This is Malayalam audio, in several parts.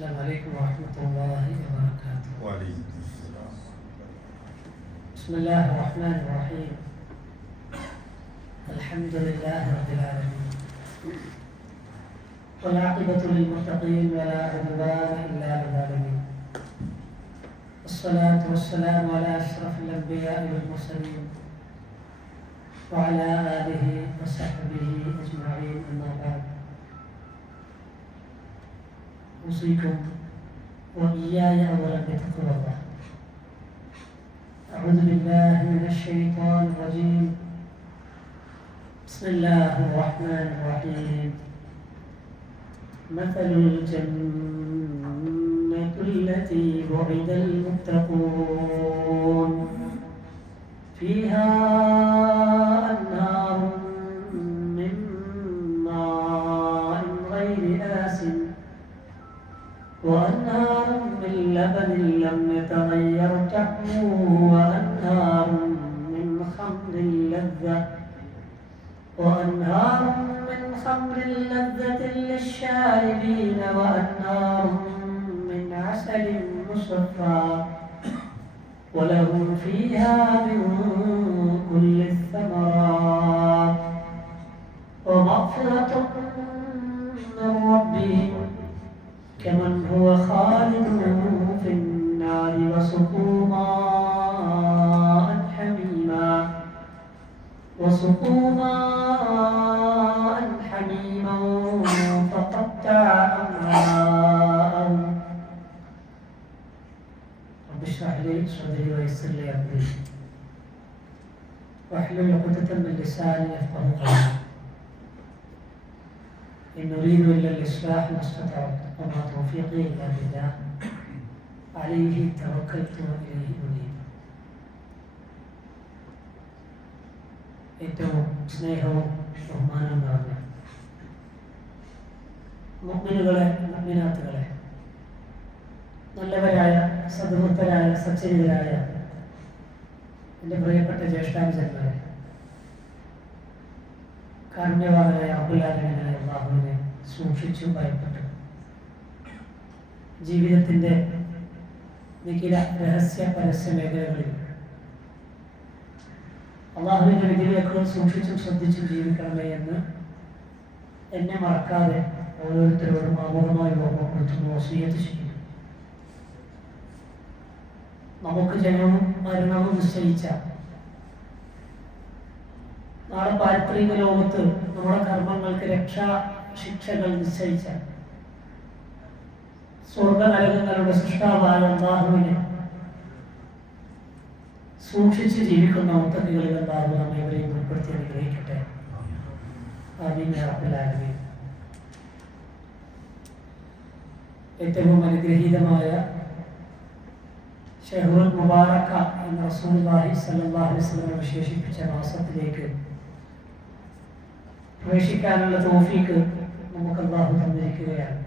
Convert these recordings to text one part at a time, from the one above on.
السلام عليكم ورحمة الله وبركاته. وعليكم السلام. بسم الله الرحمن الرحيم. الحمد لله رب العالمين، والعاقبة للمتقين ولا عدوان إلا على الظالمين. الصلاة والسلام على أشرف الأنبياء والمرسلين وعلى آله وصحبه أجمعين، أما بعد. أوصيكم وإياي أولا بتقوى الله. أعوذ بالله من الشيطان الرجيم. بسم الله الرحمن الرحيم. مثل الجنة التي وعد المتقون فيها أنهار من ماء غير آسن وأنهار من لبن لم يتغير طعمه وأنهار من خمر لذة للشاربين وأنهار من عسل مصفى ولهم فيها من كل الثمرات ومغفرة من ربهم كمن هو خالد في النار وسقوا ماء حميما فقطع أمعاءهم. رب اشرح لي صدري ويسر لي أمري واحلل عقدة من لساني يفقهوا قولي. إن نريد إلا الإصلاح ما استطعت وما توفيقي إلا بالله عليه توكلت وإليه أنيب. ഏറ്റവും സ്നേഹവും ബഹുമാനവും നിറഞ്ഞ മുഅ്മിനുകളെ, മുഅ്മിനാത്തുകളെ, നല്ലവരായ സദ്വൃത്തരായ സച്ചരിതരായ എൻ്റെ പ്രിയപ്പെട്ട ജ്യേഷ്ഠാനുജന്മാരെ, കാരുണ്യവാനായ അബ്ദുല്ലാഹിനായ അല്ലാഹുവിനെ സൂക്ഷിച്ചു ഭയപ്പെട്ടു ജീവിതത്തിൻ്റെ നിഖില രഹസ്യ പരസ്യ മേഖലകളിൽ അള്ളാഹുവിൻ്റെ വിധിവിലക്കുകൾ സൂക്ഷിച്ചും ശ്രദ്ധിച്ചും ജീവിക്കണമേ എന്ന് എന്നെ മറക്കാതെ ഓരോരുത്തരോടും ആമുഖമായി ഓർമ്മപ്പെടുത്തുന്നു, വസിയ്യത്ത് ചെയ്യുന്നു. നമുക്ക് ജനനവും മരണവും നിശ്ചയിച്ച, നാളെ പാരിത്രിക ലോകത്ത് നമ്മുടെ കർമ്മങ്ങൾക്ക് ശിക്ഷകൾ നിശ്ചയിച്ച സ്വർഗനരകങ്ങളുടെ സൃഷ്ടാവായ അല്ലാഹുവിനെ സൂക്ഷിച്ച് ജീവിക്കുന്ന മുത്തഖികളിൽ അല്ലാഹു നമ്മെവരെയും ഉൾപ്പെടുത്തി അനുഗ്രഹിക്കട്ടെ. ആമീൻ യാ റബ്ബൽ ആലമീൻ. ഏറ്റവും അനുഗ്രഹീതമായ ശഹ്റുൽ മുബാറക എന്ന് റസൂലുള്ളാഹി സ്വല്ലല്ലാഹു അലൈഹി വസല്ലം വിശേഷിപ്പിച്ച മാസത്തിലേക്ക് പ്രവേശിക്കാനുള്ള തൗഫീഖ് നമുക്ക് അല്ലാഹു തന്നിരിക്കുകയാണ്.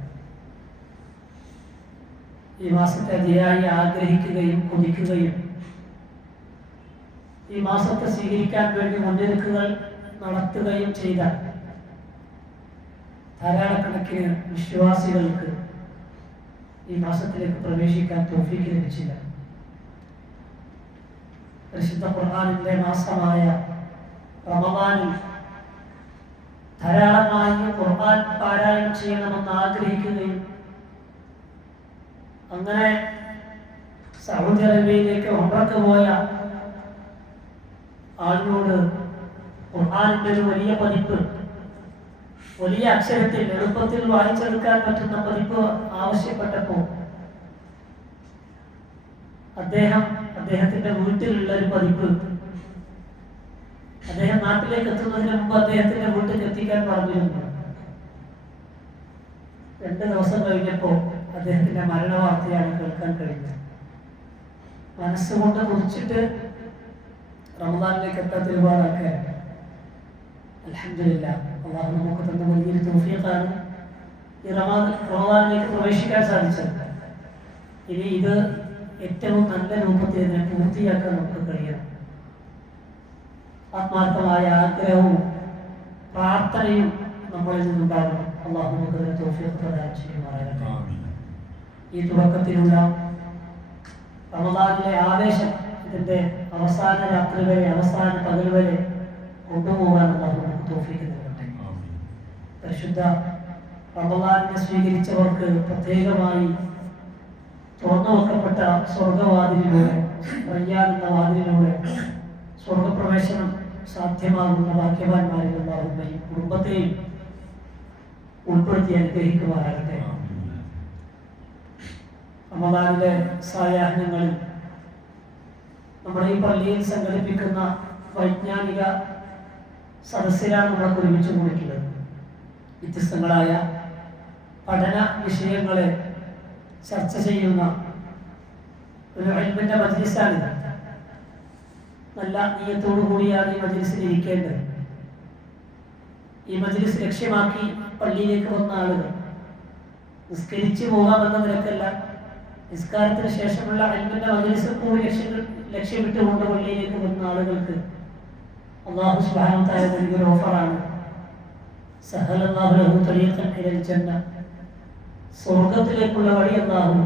ഈ മാസത്തെ അതിയായി ആഗ്രഹിക്കുകയും കൊതിക്കുകയും ഈ മാസത്തെ സ്വീകരിക്കാൻ വേണ്ടി മുന്നൊരുക്കങ്ങൾ നടത്തുകയും ചെയ്ത ധാരാളക്കണക്കിന് വിശ്വാസികൾക്ക് ഈ മാസത്തിലേക്ക് പ്രവേശിക്കാൻ തൗഫീഖ് ലഭിച്ചില്ല. പരിശുദ്ധ ഖുർആനിന്റെ മാസമായ റമദാനിൽ ധാരാളമായി ഖുർആൻ പാരായണം ചെയ്യണമെന്ന് ആഗ്രഹിക്കുകയും അങ്ങനെ സൗദി അറേബ്യയിലേക്ക് ഉംറക്ക് പോയ ആളിനോട് ഖുർആനിന്റെ ഒരു വലിയ പതിപ്പ്, വലിയ അക്ഷരത്തിൽ എളുപ്പത്തിൽ വായിച്ചെടുക്കാൻ പറ്റുന്ന പതിപ്പ് ആവശ്യപ്പെട്ടപ്പോൾ അദ്ദേഹത്തിന്റെ വീട്ടിലുള്ള ഒരു പതിപ്പ് അദ്ദേഹം നാട്ടിലേക്ക് എത്തുന്നതിന് മുമ്പ് അദ്ദേഹത്തിന്റെ വീട്ടിൽ എത്തിക്കാൻ പറഞ്ഞിരുന്നു. 2 ദിവസം കഴിഞ്ഞപ്പോൾ അദ്ദേഹത്തിന്റെ മരണവാർത്തയാണ് കേൾക്കാൻ കഴിഞ്ഞത്. മനസ്സുകൊണ്ട് കുറിച്ചിട്ട് റമദാനിലേക്ക് എത്താത്ത ഒരുപാട് ആൾക്കാരുണ്ട്. അൽഹംദുലില്ലാഹ്, അള്ളാഹു നമുക്ക് തന്ന വലിയൊരു തൗഫീഖാണ് ഈ റമദാനിലേക്ക് പ്രവേശിക്കാൻ സാധിച്ചത്. ഇനി ഇത് ഏറ്റവും നല്ല രൂപത്തിൽ ഇതിനെ പൂർത്തിയാക്കാൻ നമുക്ക് കഴിയണം. ആത്മാർത്ഥമായ ആഗ്രഹവും പ്രാർത്ഥനയും നമ്മളിൽ നിന്നുണ്ടാകണം. അള്ളാഹു നമുക്ക് തൗഫീഖ് പ്രദാനം ചെയ്യുമാറാകട്ടെ. ഈ തുടക്കത്തിലുള്ള റമദാനിലെ ആവേശം ഇതിൻ്റെ അവസാന രാത്രി വരെ, അവസാന പകൽ വരെ കൊണ്ടുപോകാനുള്ള നമുക്ക് തൗഫീഖ് നൽകട്ടെ. പരിശുദ്ധ റമദാനിനെ സ്വീകരിച്ചവർക്ക് പ്രത്യേകമായി തുറന്നു വെക്കപ്പെട്ട സ്വർഗവാതിലിലൂടെ, റയ്യാൻ എന്ന വാതിലിലൂടെ സ്വർഗപ്രവേശനം സാധ്യമാകുന്ന ഭാഗ്യവാന്മാരിൽ ഉണ്ടാകുന്നയും കുടുംബത്തെയും ഉൾപ്പെടുത്തി അനുഗ്രഹിക്കുമാറാകട്ടെ. റമദാനിലെ സായാഹ്നങ്ങളിൽ നമ്മുടെ ഈ പള്ളിയിൽ സംഘടിപ്പിക്കുന്ന വൈജ്ഞാനിക സദസ്സിലാണ് നമ്മളൊക്കെ ഒരുമിച്ച് കൂടിയിട്ടുള്ളത്. വ്യത്യസ്തങ്ങളായ പഠന വിഷയങ്ങളെ ചർച്ച ചെയ്യുന്ന ഒരു ഇൽമിന്റെ മജ്ലിസാണിത്. നല്ല നിയ്യത്തോടു കൂടിയാണ് ഈ മജ്ലിസിൽ ഇരിക്കേണ്ടത്. ഈ മജ്ലിസ് ലക്ഷ്യമാക്കി പള്ളിയിലേക്ക് വന്ന ആളുകൾ നിസ്കരിച്ചു പോകാമെന്ന നിലക്കല്ല, നിസ്കാരത്തിന് ശേഷമുള്ള ഇൽമിന്റെ മജ്ലിസ് കൂടി ലക്ഷ്യമിട്ടുകൊണ്ട് പള്ളിയിലേക്ക് വന്ന ആളുകൾക്ക് അല്ലാഹു സുബ്ഹാനഹു വ തആല നൽകിയ ഓഫറാണ് സഹലല്ലാഹു ലഹു തരീഖൻ ഇലൽ ജന്ന, സ്വർഗ്ഗത്തിലേക്കുള്ള വഴി അല്ലാഹു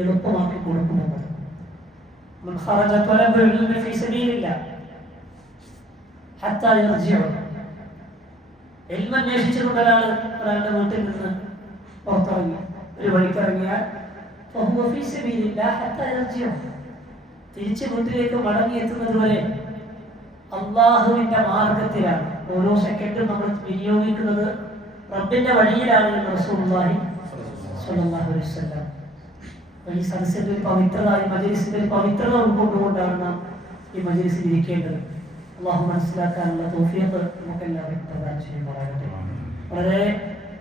എളുപ്പമാക്കി കൊടുക്കുന്നത്. من خرج طلب العلم في سبيل الله حتى يرجع. ഇൽമ അന്വേഷിച്ചുകൊണ്ട് ഒരാളുടെ വീട്ടിൽ നിന്ന് പുറത്തിറങ്ങി ഒരു വഴിക്കിറങ്ങിയാൽ فهو في سبيل الله حتى يرجع. തിരിച്ച് വീട്ടിലേക്ക് മടങ്ങിയെത്തുന്നത് വരെ അള്ളാഹുവിന്റെ മാർഗത്തിലാണ്. ഓരോ സെക്കൻഡും നമ്മൾ വിനിയോഗിക്കുന്നത് റബ്ബിന്റെ വഴിയിലാണ് എന്ന് റസൂലുള്ളാഹി സ്വല്ലല്ലാഹു അലൈഹി വസല്ലം. ഈ സദസ്സിന്റെ ഒരു പവിത്രത, ഈ മജ്ലിസിന്റെ ഒരു പവിത്രത ഉൾക്കൊണ്ടുകൊണ്ടാണ് നാം ഈ മജ്ലിസിൽ ഇരിക്കേണ്ടത്. അള്ളാഹു മനസ്സിലാക്കാനുള്ള തൗഫീഖ് നമുക്കെല്ലാവർക്കും പ്രദാനം ചെയ്യുമാറാകട്ടെ. വളരെ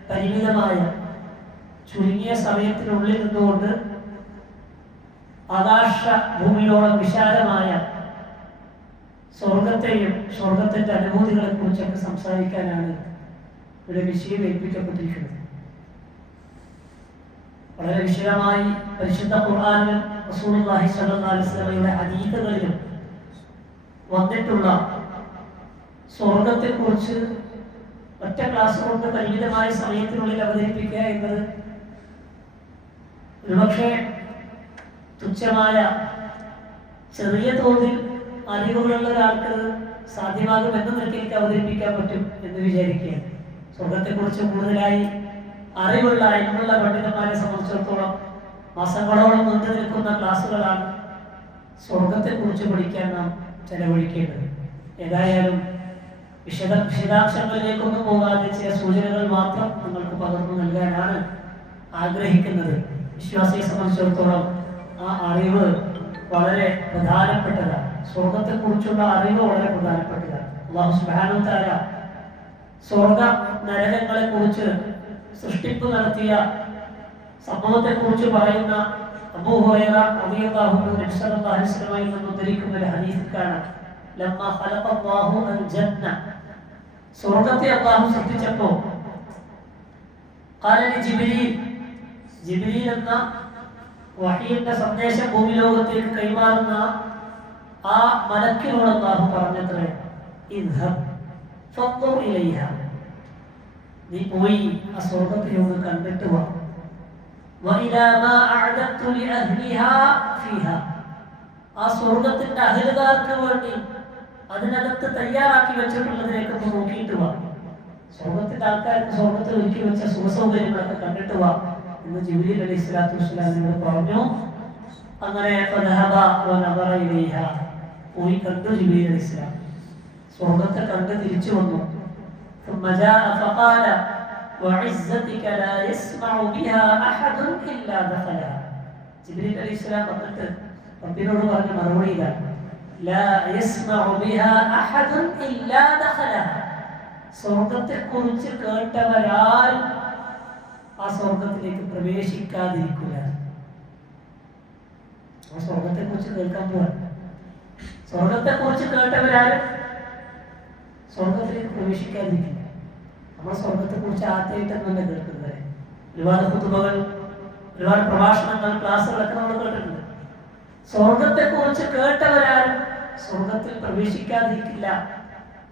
പരിമിതമായ ചുരുങ്ങിയ സമയത്തിനുള്ളിൽ നിന്നുകൊണ്ട് ആകാശ ഭൂമിയോളം വിശാലമായ സ്വർഗത്തെയും സ്വർഗത്തിന്റെ അനുഭൂതികളെ കുറിച്ചൊക്കെ സംസാരിക്കാനാണ് ഇവിടെ വിഷയം ഏൽപ്പിക്കപ്പെട്ടിരിക്കുന്നത്. വളരെ വിശദമായി പരിശുദ്ധ ഖുർആനിലും റസൂലുള്ളാഹി സ്വല്ലല്ലാഹു അലൈഹി വസല്ലമയുടെ ഹദീസുകളിലും വന്നിട്ടുള്ള സ്വർഗത്തെക്കുറിച്ച് ഒറ്റ ക്ലാസ് കൊണ്ട് പരിമിതമായ സമയത്തിനുള്ളിൽ അവതരിപ്പിക്കുക എന്നത് ഒരുപക്ഷെ തുച്ഛമായ ചെറിയ തോതിൽ അറിവുകളുള്ള ഒരാൾക്ക് സാധ്യമാകുമെന്ന നിലയ്ക്ക് അവതരിപ്പിക്കാൻ പറ്റും എന്ന് വിചാരിക്കുകയാണ്. സ്വർഗത്തെക്കുറിച്ച് കൂടുതലായി അറിവുള്ള പണ്ഡിതന്മാരെ സംബന്ധിച്ചിടത്തോളം മാസങ്ങളോളം നീണ്ടു നിൽക്കുന്ന ക്ലാസ്സുകളാണ് സ്വർഗത്തെക്കുറിച്ച് പഠിക്കാൻ നാം ചെലവഴിക്കേണ്ടത്. ഏതായാലും വിശദാംശങ്ങളിലേക്കൊന്നും പോകാതെ ചില സൂചനകൾ മാത്രം നിങ്ങൾക്ക് പകർന്നു നൽകാനാണ് ആഗ്രഹിക്കുന്നത്. വിശ്വാസിയെ സംബന്ധിച്ചിടത്തോളം ആ അറിവ് വളരെ പ്രധാനപ്പെട്ടതാണ്. സ്വർഗത്തെക്കുറിച്ചുള്ള അറിവ് വളരെ പ്രധാനപ്പെട്ടതാണ്. അല്ലാഹു സുബ്ഹാനഹു വ തആല സ്വർഗ നരകങ്ങളെ കുറിച്ച് സൃഷ്ടിപ്പ് നടത്തിയ സംഭവത്തെക്കുറിച്ച് പറയുന്ന അബൂ ഹുറൈറ റളിയല്ലാഹു അൻഹു നബി സല്ലല്ലാഹു അലൈഹി വസല്ലമയിൽ നിന്ന് ഉദ്ധരിക്കുന്ന ഒരു ഹദീസിൽ കാണാം, ലമ്മാ ഖലഖല്ലാഹു അൽ ജന്ന, സ്വർഗ്ഗത്തെ അല്ലാഹു സൃഷ്ടിച്ചപ്പോൾ ഖാല ലി ജിബ്രീൽ, ജിബ്രീൽ എന്ന വഹീന്റെ സന്ദേശം ഭൂമിലോകത്തേക്ക് കൈമാറുന്ന ആ മലക്കിനോട് അല്ലാഹു പറഞ്ഞത്രേ, ഇദ്ഹബ് ഫൻദുർ ഇലൈഹ, നീ പോയി ആ സ്വർഗ്ഗത്തെ ഒന്ന് കണ്ടിട്ട് വാ. വഇലാ മാ അഅദത്തു ലിഅഹ്ലിഹാ ഫീഹാ, ആ സ്വർഗ്ഗത്തിന്റെ അഹലുകാർക്ക് വേണ്ടി അതിനകത്ത് തയ്യാറാക്കി വെച്ചിട്ടുള്ളതിലേക്ക് നോക്കിയിട്ട് വാ. സ്വർഗ്ഗത്തിന്റെ ആൾക്കാർക്ക് സ്വർഗ്ഗത്തിൽ ഒരുക്കി വെച്ച സുഖസൗകര്യങ്ങളൊക്കെ കണ്ടിട്ട് വാ എന്ന് ജിബ്രീൽ അലൈഹിസ്സലാത്തു വസ്സലാമിനോട് പറഞ്ഞു. അങ്ങനെ ഫദഹബ വനദറ ഇലൈഹ, പോയി കണ്ടു ജിബ്രീൽ അലൈഹിസ്സലാം. സ്വർഗ്ഗത്തെ കണ്ട് തിരിച്ചു വന്നു. ثم جاء فقال وعزتك لا يسمع بها احد الا دخلها. ജിബ്രീൽ അലൈഹിസ്സലാം വന്നിട്ട് റബ്ബിനോട് പറഞ്ഞ മറുപടി ഇതാണ്, لا يسمع بها احد الا دخلها. സ്വർഗ്ഗത്തെക്കുറിച്ച് കേട്ടവരാരും ആ സ്വർഗ്ഗത്തിലേക്ക് പ്രവേശിക്കാതിരിക്കുക. ആ സ്വർഗ്ഗത്തെക്കുറിച്ച് കേൾക്കാൻ പോവാൻ, സ്വർഗ്ഗത്തെക്കുറിച്ച് കേട്ടവരാരും സ്വർഗ്ഗത്തിലേക്ക് പ്രവേശിക്കാതിരിക്കില്ല. നമ്മൾ സ്വർഗ്ഗത്തെക്കുറിച്ച് ആദ്യമായിട്ടൊന്നല്ല കേൾക്കുന്നത്. ഒരുപാട് ഖുതുബകൾ, ഒരുപാട് പ്രഭാഷണങ്ങൾ, ക്ലാസ്സുകളൊക്കെ നമ്മൾ കേട്ടിട്ടുണ്ട്. സ്വർഗ്ഗത്തെക്കുറിച്ച് കേട്ടവരാരും സ്വർഗ്ഗത്തിൽ പ്രവേശിക്കാതിരിക്കില്ല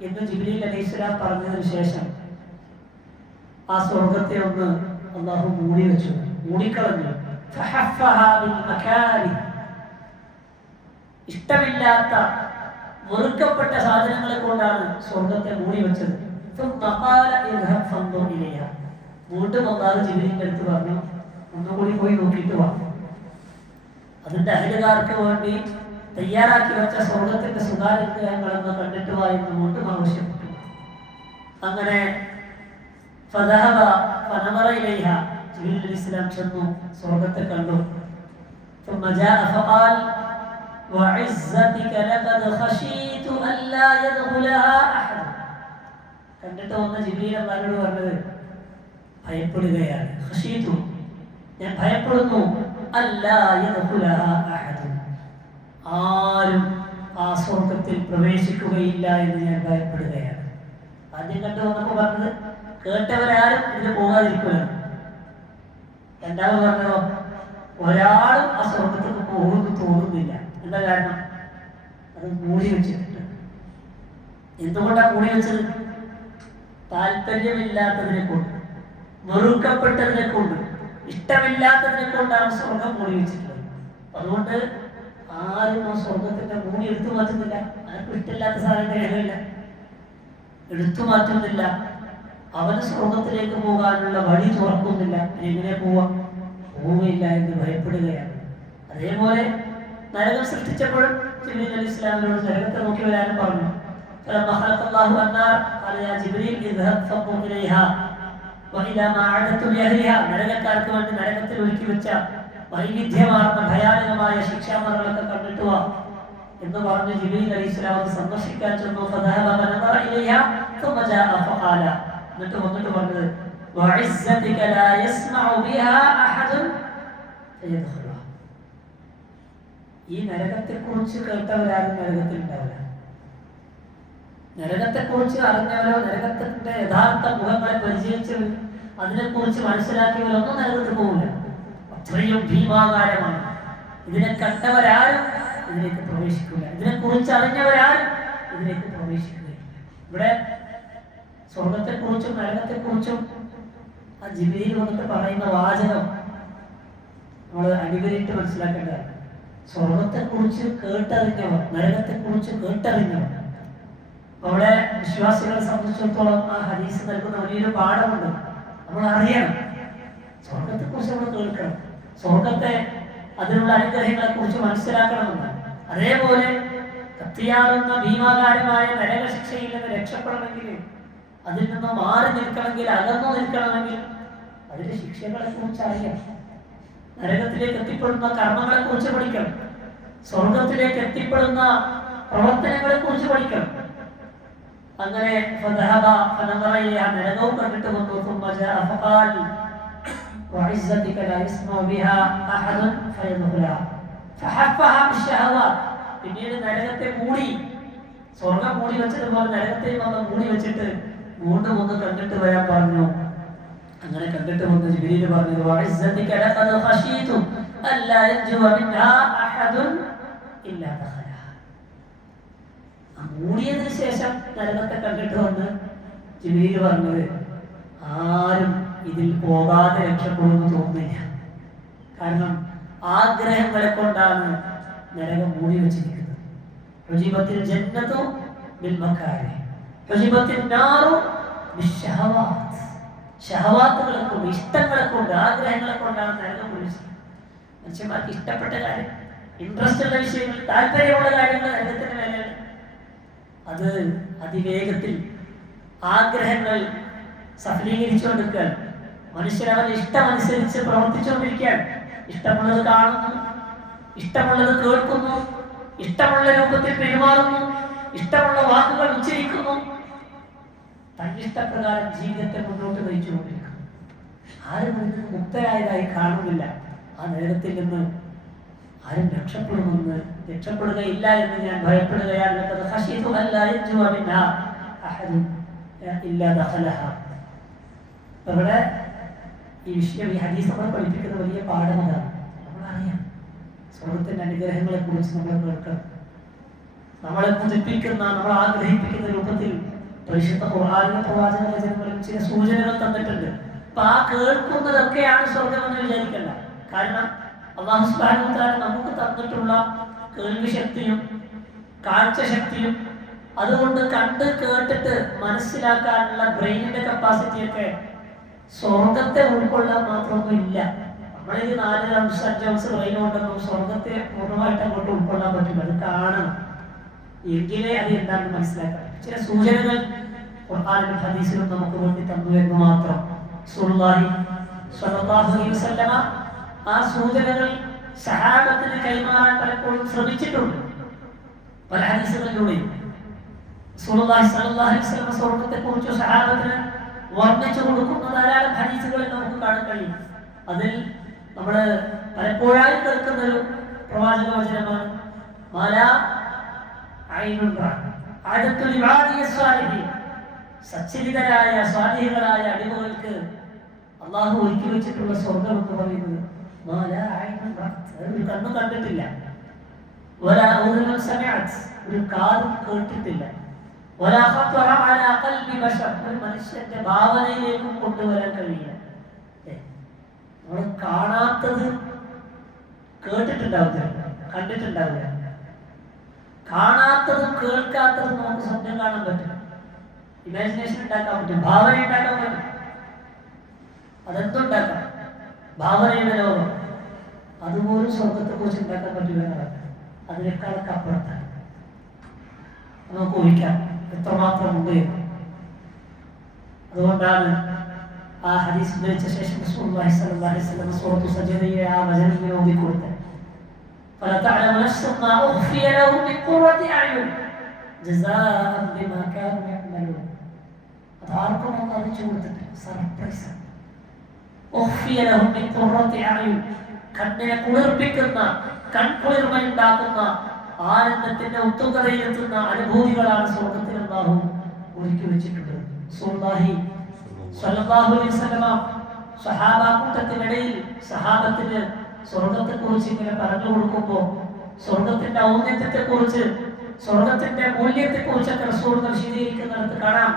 എന്ന് ജിബ്രീൽ അലൈഹിസ്സലാം പറഞ്ഞതിന് ശേഷം ആ സ്വർഗ്ഗത്തെ ഒന്ന് അല്ലാഹു മൂടിക്കളഞ്ഞു. ഫഹഫഹാ ബിൽ മകാരിഹ്, ഇഷ്ടമില്ലാത്ത വെറുക്കപ്പെട്ട സാധനങ്ങളെ കൊണ്ടാണ് സ്വർഗത്തെ മൂടി വെച്ചത്. വീണ്ടും അല്ലാഹു ജിബ്രീലിന്റെ അടുത്ത് പറഞ്ഞു, ഒന്നുകൂടി പോയി നോക്കിയിട്ട് വാ. അതിന്റെ അഹലുകാർക്ക് വേണ്ടി തയ്യാറാക്കി വെച്ച സ്വർഗത്തിന്റെ സുഖാനുഗ്രഹങ്ങളെന്ന് കണ്ടിട്ട് വാ എന്ന് വീണ്ടും ആവശ്യപ്പെട്ടു. അങ്ങനെ ഫദഹബ ഫനമറ ഇലൈഹ, ജിബ്രീൽ അലൈഹിസ്സലാം ചെന്നു, സ്വർഗത്തെ കണ്ടു. ثم جاء فقال وعزتك لقد خشيت ألا يدخلها أحد. കണ്ടിട്ട് വന്ന ജിബ്രീൽ അല്ലാഹുവോട് പറഞ്ഞത്, ഭയപ്പെടുകയാണ്. ഖശീതു, ഞാൻ ഭയപ്പെടുന്നു, അല്ലാ യദ്ഖുലഹാ അഹദ്, ആരും ആ സ്വർഗത്തിൽ പ്രവേശിക്കുകയില്ല എന്ന് ഞാൻ ഭയപ്പെടുകയാണ്. ആദ്യം കണ്ടു വന്നപ്പോൾ പറഞ്ഞത് കേട്ടവരാരും ഇതിന് പോകാതിരിക്കുക. രണ്ടാമത് പറഞ്ഞതോ, ഒരാളും ആ സ്വർഗത്തിൽ പോകുന്നു തോന്നുന്നില്ല. എന്താ കാരണം? അത് മൂടി വെച്ചിട്ടുണ്ട്. എന്തുകൊണ്ടാണ് മൂടി വെച്ചത്? താല്പര്യമില്ലാത്തതിനെ കൊണ്ട്, വെറുക്കപ്പെട്ടതിനെ കൊണ്ട്, ഇഷ്ടമില്ലാത്തതിനെ കൊണ്ടാണ് സ്വർഗം മൂടി വെച്ചിട്ടുള്ളത്. അതുകൊണ്ട് ആരും ആ സ്വർഗത്തിന്റെ മൂടി എടുത്തു മാറ്റുന്നില്ല. ആർക്കും ഇഷ്ടമില്ലാത്ത സാധനത്തെ കഴിയില്ല, എടുത്തു മാറ്റുന്നില്ല. അവന് സ്വർഗത്തിലേക്ക് പോകാനുള്ള വഴി തുറക്കുന്നില്ല. എങ്ങനെ പോവുകയില്ല എന്ന് ഭയപ്പെടുകയാണ്. അതേപോലെ നരകം സൃഷ്ടിച്ചപ്പോൾ ജിബ്രീൽ അലൈഹിസ്സലാമിനോട് നരകത്തെ നോക്കി വരാനും പറഞ്ഞു. فلما خلق الله النار قال يا جبريل اذهب فانظر اليها والى ما اعددت لاهلها. നരകക്കാർക്ക് വേണ്ടി നരകത്തിൽ ഒരുക്കി വെച്ച വൈവിധ്യമാർന്ന ഭയാനകമായ ശിക്ഷാമരണങ്ങളൊക്കെ കണ്ടിട്ട് വാ എന്ന് പറഞ്ഞ് ജിബ്രീൽ അലൈഹിസ്സലാം അത് സന്ദർശിക്കാൻ ചെന്നു. فذهب فنظر اليها ثم جاء فقال, എന്നിട്ട് വന്നിട്ട് പറഞ്ഞത്, وعزتك لا يسمع بها احد فيدخلها. ഈ നരകത്തെക്കുറിച്ച് കേട്ടവരാരും നരകത്തിൽ ഉണ്ടാവില്ല. നരകത്തെക്കുറിച്ച് അറിഞ്ഞവരോ നരകത്തിന്റെ യഥാർത്ഥ മുഖങ്ങളെ പരിചയിച്ചവർ അതിനെക്കുറിച്ച് മനസ്സിലാക്കിയവരൊന്നും നരകത്തിൽ പോകില്ല. അത്രയും ഭീമാകാരമാണ്. ഇതിനെ കണ്ടവരാരും ഇതിലേക്ക് പ്രവേശിക്കില്ല. ഇതിനെക്കുറിച്ച് അറിഞ്ഞവരാരും ഇതിലേക്ക് പ്രവേശിക്കുകയില്ല. ഇവിടെ സ്വർഗത്തെക്കുറിച്ചും നരകത്തെക്കുറിച്ചും ആ ജിബ്രീൽ വന്നിട്ട് പറയുന്ന വാചകം നമ്മൾ അടിവരിട്ട് മനസ്സിലാക്കേണ്ടതാണ്. സ്വർഗത്തെക്കുറിച്ച് കേട്ടറിഞ്ഞവർ, നരകത്തെക്കുറിച്ച് കേട്ടറിഞ്ഞവർ. അവിടെ വിശ്വാസികളെ സംബന്ധിച്ചിടത്തോളം ആ ഹദീസ് നൽകുന്ന വലിയൊരു പാഠമുണ്ട്. നമ്മൾ അറിയണം, സ്വർഗത്തെക്കുറിച്ച് നമ്മൾ കേൾക്കണം, സ്വർഗത്തെ അതിനുള്ള അനുഗ്രഹങ്ങളെ കുറിച്ച് മനസ്സിലാക്കണമെന്ന്. അതേപോലെ കത്തിയാടുന്ന ഭീമാകാരമായ നരകശിക്ഷയിൽ നിന്ന് രക്ഷപ്പെടണമെങ്കിൽ, അതിൽ നിന്ന് മാറി നിൽക്കണമെങ്കിൽ, അകന്നു നിൽക്കണമെങ്കിൽ അതിന്റെ ശിക്ഷകളെ കുറിച്ച് അറിയാം. നരകത്തിലേക്ക് എത്തിപ്പെടുന്ന കർമ്മങ്ങളെ കുറിച്ച് പഠിക്കണം, സ്വർഗത്തിലേക്ക് എത്തിപ്പെടുന്ന പ്രവർത്തനങ്ങളെ കുറിച്ച് പഠിക്കണം. അങ്ങനെ നരകവും കണ്ടിട്ട് വന്നു. പിന്നീട് നരകത്തെ മൂടി, സ്വർഗം മൂടി വെച്ചതുപോലെ നരകത്തെ വന്ന് മൂടി വെച്ചിട്ട് വീണ്ടും ഒന്ന് കണ്ടിട്ട് വരാൻ പറഞ്ഞു. അങ്ങനെ കണ്ടിട്ട് വന്ന് ജിബ്രീൽ പറഞ്ഞു, മൂടിയതിനു ശേഷം നരകത്തെ കണ്ടിട്ട് വന്ന് ജിബ്രീൽ പറഞ്ഞത്, ആരും ഇതിൽ പോകാതെ രക്ഷപ്പെടുമെന്ന് തോന്നുന്നില്ല. കാരണം ആഗ്രഹങ്ങളെ കൊണ്ടാണ് നരകം മൂടി വെച്ചിരിക്കുന്നത്. ഷഹവാത്തുകളെ കൊണ്ട്, ഇഷ്ടങ്ങളെ കൊണ്ട്, ആഗ്രഹങ്ങളെ കൊണ്ടാണ് നരകം മൂടിച്ചത്. മനുഷ്യന്മാർക്ക് ഇഷ്ടപ്പെട്ട കാര്യം, ഇൻട്രസ്റ്റ് ഉള്ള വിഷയങ്ങൾ, താല്പര്യമുള്ള കാര്യങ്ങൾ നരകത്തിന് മേലെയാണ്. അത് അതിവേഗത്തിൽ ആഗ്രഹങ്ങൾ സഫലീകരിച്ചുകൊണ്ടിരിക്കാൻ മനുഷ്യൻ അവന്റെ ഇഷ്ടമനുസരിച്ച് പ്രവർത്തിച്ചുകൊണ്ടിരിക്കാൻ. ഇഷ്ടമുള്ളത് കാണുന്നു, ഇഷ്ടമുള്ളത് കേൾക്കുന്നു, ഇഷ്ടമുള്ള രൂപത്തിൽ പെരുമാറുന്നു, ഇഷ്ടമുള്ള വാക്കുകൾ ഉച്ചരിക്കുന്നു, തന്നിഷ്ടപ്രകാരം ജീവിതത്തെ മുന്നോട്ട് നയിച്ചുകൊണ്ടിരിക്കുന്നു. ആരും ഇതിന് മുക്തരായതായി കാണുന്നില്ല. ആ നേരത്തിൽ നിന്ന് ആരും രക്ഷപ്പെടുകയില്ല എന്ന് ഞാൻ ഭയപ്പെടുകയാണ്. ഇവിടെ ഈ വിഷയം, ഈ ഹദീസ് നമ്മളെ പഠിപ്പിക്കുന്ന വലിയ പാഠമാണ്. നമ്മളറിയാം സ്വർഗത്തിന്റെ അനുഗ്രഹങ്ങളെ കുറിച്ച് നമ്മൾ കേൾക്കണം. നമ്മളെ കുതിപ്പിക്കുന്ന, നമ്മളെ ആഗ്രഹിപ്പിക്കുന്ന രൂപത്തിൽ പരിശുദ്ധ ഖുർആനിലെ പ്രവാചക വചനങ്ങളിൽ ചില സൂചനകൾ തന്നിട്ടുണ്ട്. അപ്പൊ ആ കേൾക്കുന്നതൊക്കെയാണ് സ്വർഗമെന്ന് വിചാരിക്കണ്ട. കാരണം അല്ലാഹു സുബ്ഹാനഹു വ തആല നമുക്ക് തന്നിട്ടുള്ള കേൾവി ശക്തിയും കാഴ്ച ശക്തിയും അതുകൊണ്ട് കണ്ട് കേട്ടിട്ട് മനസ്സിലാക്കാനുള്ള ബ്രെയിനിന്റെ കപ്പാസിറ്റിയൊക്കെ സ്വർഗത്തെ ഉൾക്കൊള്ളാൻ മാത്രമൊന്നും ഇല്ല. നമ്മളിൽ 4-5 ബ്രെയിൻ കൊണ്ടൊന്നും സ്വർഗത്തെ പൂർണ്ണമായിട്ട് അങ്ങോട്ട് ഉൾക്കൊള്ളാൻ പറ്റില്ല. അത് കാണണം, എങ്കിലേ അത് എന്താണെന്ന് മനസ്സിലാക്കാം. ചില സൂചനകൾ ഖുർആനിലും ഹദീസിലും നമുക്ക് വേണ്ടി തന്നു എന്ന് മാത്രം. റസൂലുള്ളാഹി സ്വല്ലല്ലാഹു അലൈഹി വസല്ലമ ആ സൂചനകൾ സഹാബത്തിന് കൈമാറാൻ പലപ്പോഴും ശ്രമിച്ചിട്ടുണ്ട്. പല ഹദീസുകളിലൂടെയും റസൂലുള്ളാഹി സ്വല്ലല്ലാഹു അലൈഹി വസല്ലമ സ്വർഗ്ഗത്തെക്കുറിച്ച് സഹാബത്തിന് വർണ്ണിച്ചു കൊടുക്കുന്ന ധാരാളം ഹദീസുകളിൽ നമുക്ക് കാണാൻ കഴിയും. അതിൽ നമ്മൾ പലപ്പോഴായി കേൾക്കുന്ന ഒരു പ്രവാചക വചനമാണ് മാലാ ഐനുൻ റഅത് അഅദത്തു ലിബാദിയ സ്വാലിഹീൻ. സച്ചരിതരായ സ്വാലിഹീകളായ അടിമകൾക്ക് അല്ലാഹു ഒരുക്കി വെച്ചിട്ടുള്ള സ്വർഗ്ഗം എന്ന് പറയുന്നത് മാലാ ഐനുൻ റഅത്, ഒരു കണ്ണ് കണ്ടിട്ടില്ല, വലാ ഉദുനുൻ സമഅത്, ഒരു കാതും കേട്ടിട്ടില്ല, വലാ ഖത്തറ അലാ ഖൽബി ബശർ, ഒരു മനുഷ്യന്റെ ഭാവനയിലേക്കും കൊണ്ടുവരാൻ കഴിയില്ല. നമ്മൾ കാണാത്തത് കേട്ടിട്ടുണ്ടാവില്ല, കണ്ടിട്ടുണ്ടാവില്ല. കാണാത്തതും കേൾക്കാത്തതും നമുക്ക് സ്വപ്നം കാണാൻ പറ്റും, ഇമാജിനേഷൻ ഉണ്ടാക്കാൻ പറ്റും, ഭാവന ഉണ്ടാക്കാൻ പറ്റും. അതെന്തുണ്ടാക്കാം, ഭാവനയുടെ ലോകം. അതുപോലും സ്വർഗത്തെ കുറിച്ച് ഉണ്ടാക്കാൻ പറ്റില്ല. അതിനേക്കാളൊക്കെ അപ്പുറത്താണ്. നമുക്ക് ഊഹിക്കാം എത്രമാത്രം ഉണ്ട് എന്ന്. അതുകൊണ്ടാണ് ആ ഹദീസ് ഉദ്ധരിച്ച ശേഷം റസൂലുള്ളാഹി സ്വല്ലല്ലാഹു അലൈഹി വസല്ലം സൂറത്തു സജദയിലെ ആ വചനം ഇങ്ങനെ ഓതിക്കൊടുത്തത്. فلا تعلم نفس ما أخفي لهم من قرة أعين جزاء بما كانوا يعملون. അതാർക്കും ഒന്ന് അറിയിച്ചു കൊടുത്തിട്ട് സർപ്രൈസ്. أخفي لهم من قرة أعين, കണ്ണിനെ കുളിർപ്പിക്കുന്ന കൺകുളിർമയുണ്ടാക്കുന്ന ആനന്ദത്തിന്റെ ഉത്തുംഗതയിലെത്തുന്ന അനുഭൂതികളാണ് സ്വർഗത്തിൽ അല്ലാഹു ഒരുക്കി വെച്ചിട്ടുള്ളത്. റസൂലുള്ളാഹി സ്വല്ലല്ലാഹു അലൈഹി വസല്ലമ സഹാബ കൂട്ടത്തിനിടയിൽ സഹാബത്തിന് സ്വർഗത്തെക്കുറിച്ച് ഇങ്ങനെ പറഞ്ഞു കൊടുക്കുമ്പോൾ സ്വർഗത്തിന്റെ ഔന്നത്യത്തെക്കുറിച്ച് സ്വർഗത്തിന്റെ മൂല്യത്തെക്കുറിച്ചൊക്കെ റസൂൽ വിശദീകരിക്കുന്നിടത്ത് കാണാം.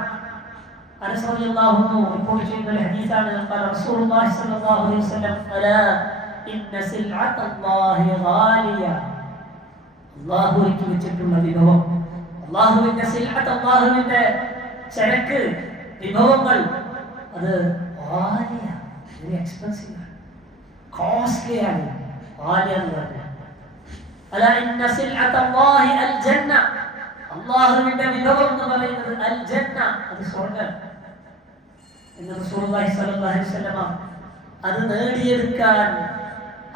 അനസ് റളിയല്ലാഹു അൻഹു റിപ്പോർട്ട് ചെയ്യുന്ന ഒരു ഹദീസാണ്. റസൂലുള്ളാഹി സ്വല്ലല്ലാഹു അലൈഹി വസല്ലം അലാ ഇന്ന സിൽഅത്തല്ലാഹി ഗാലിയ, അല്ലാഹു ഒരുക്കി വെച്ചിട്ടുള്ള വിഭവം, അല്ലാഹുവിന്റെ സിൽഅത്ത്, അല്ലാഹുവിന്റെ ചരക്ക്, വിഭവങ്ങൾ, അത് ഗാലിയ, വെരി എക്സ്പെൻസീവ് ആണ്, കോസ്റ്റ്ലി ആണ്. ഗാലിയ എന്ന് പറഞ്ഞാൽ അലാ ഇന്ന സിൽഅത്തല്ലാഹി അൽ ജന്ന, അല്ലാഹുവിന്റെ വിഭവം എന്ന് പറയുന്നത് അൽ ജന്ന, അത് സ്വർഗ്ഗം എന്ന് റസൂലുള്ളാഹി സ്വല്ലല്ലാഹു അലൈഹി വസല്ലം അത് നേടിയെടുക്കാൻ,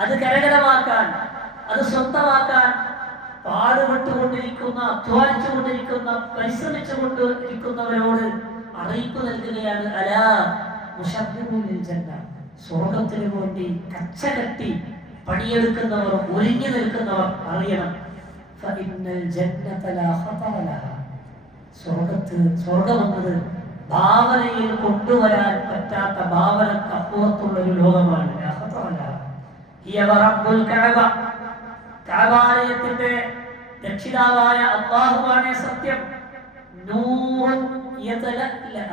അത് കരകരമാക്കാൻ, അത് സ്വന്തമാക്കാൻ പാടുപെട്ടുകൊണ്ടിരിക്കുന്ന, അധ്വാനിച്ചുകൊണ്ടിരിക്കുന്ന, പരിശ്രമിച്ചുകൊണ്ടിരിക്കുന്നവരോട് അറിയിപ്പ് നൽകുകയാണ്. അലാ മുശബ്ബിഹുൽ ജന്ന, സ്വർഗ്ഗത്തിന് വേണ്ടി കച്ചകെട്ടി പണിയെടുക്കുന്നവർ, ഒരുങ്ങി നിൽക്കുന്നവർ അറിയണം. ഫഇന്നൽ ജന്നത ലാ ഖതറ ലഹാ, സ്വർഗ്ഗമെന്നത് ഭാവനയിൽ കൊണ്ടുവരാൻ പറ്റാത്ത, ഭാവനക്ക് അപ്പുറത്തുള്ള ഒരു ലോകമാണ്. ലാ ഖതറ ലഹാ ഹിയ റബ്ബുൽ കഅബ, കഅബാലയത്തിന്റെ രക്ഷിതാവായ അല്ലാഹുവാണ് സത്യം. നൂറുൻ യതലഅ,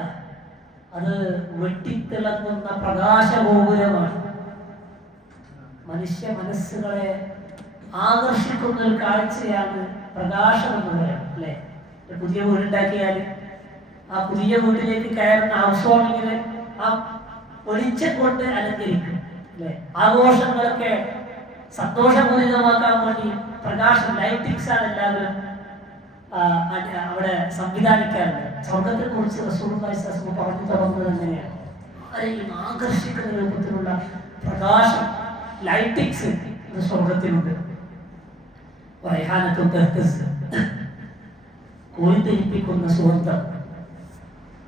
അത് വെട്ടിത്തിളങ്ങുന്ന പ്രകാശഗോപുരമാണ്. മനുഷ്യ മനസ്സുകളെ ആകർഷിക്കുന്ന ഒരു കാഴ്ചയാണ് പ്രകാശം എന്ന് പറയുന്നത്, അല്ലെ? ഒരു പുതിയ വീടുണ്ടാക്കിയാൽ ആ പുതിയ വീട്ടിലേക്ക് കയറുന്ന ഹൗസ് വാമിങ്ങിന് ആ വെളിച്ചം കൊണ്ട് അലങ്കരിക്കും, അല്ലെ? ആഘോഷങ്ങളൊക്കെ സന്തോഷപൂരിതമാക്കാൻ വേണ്ടി പ്രകാശം, ലൈറ്റിങ്സ് ആണ് എല്ലാവരും അവിടെ സംവിധാനിക്കാറുണ്ട്. സ്വർഗത്തെ കുറിച്ച് റസൂലുള്ളാഹി സ്വല്ലല്ലാഹു അലൈഹി വസല്ലം പറഞ്ഞു തുടങ്ങുന്നത് അങ്ങനെയാണ്. ആരെയും ആകർഷിക്കുന്ന രൂപത്തിലുള്ള പ്രകാശം, ലൈറ്റിങ്സ് ഇത് സ്വർഗത്തിലുണ്ട്. റൈഹാനത്തുൻ തഹ്തസ്, കോരിത്തെരിപ്പിക്കുന്ന സുഗന്ധം,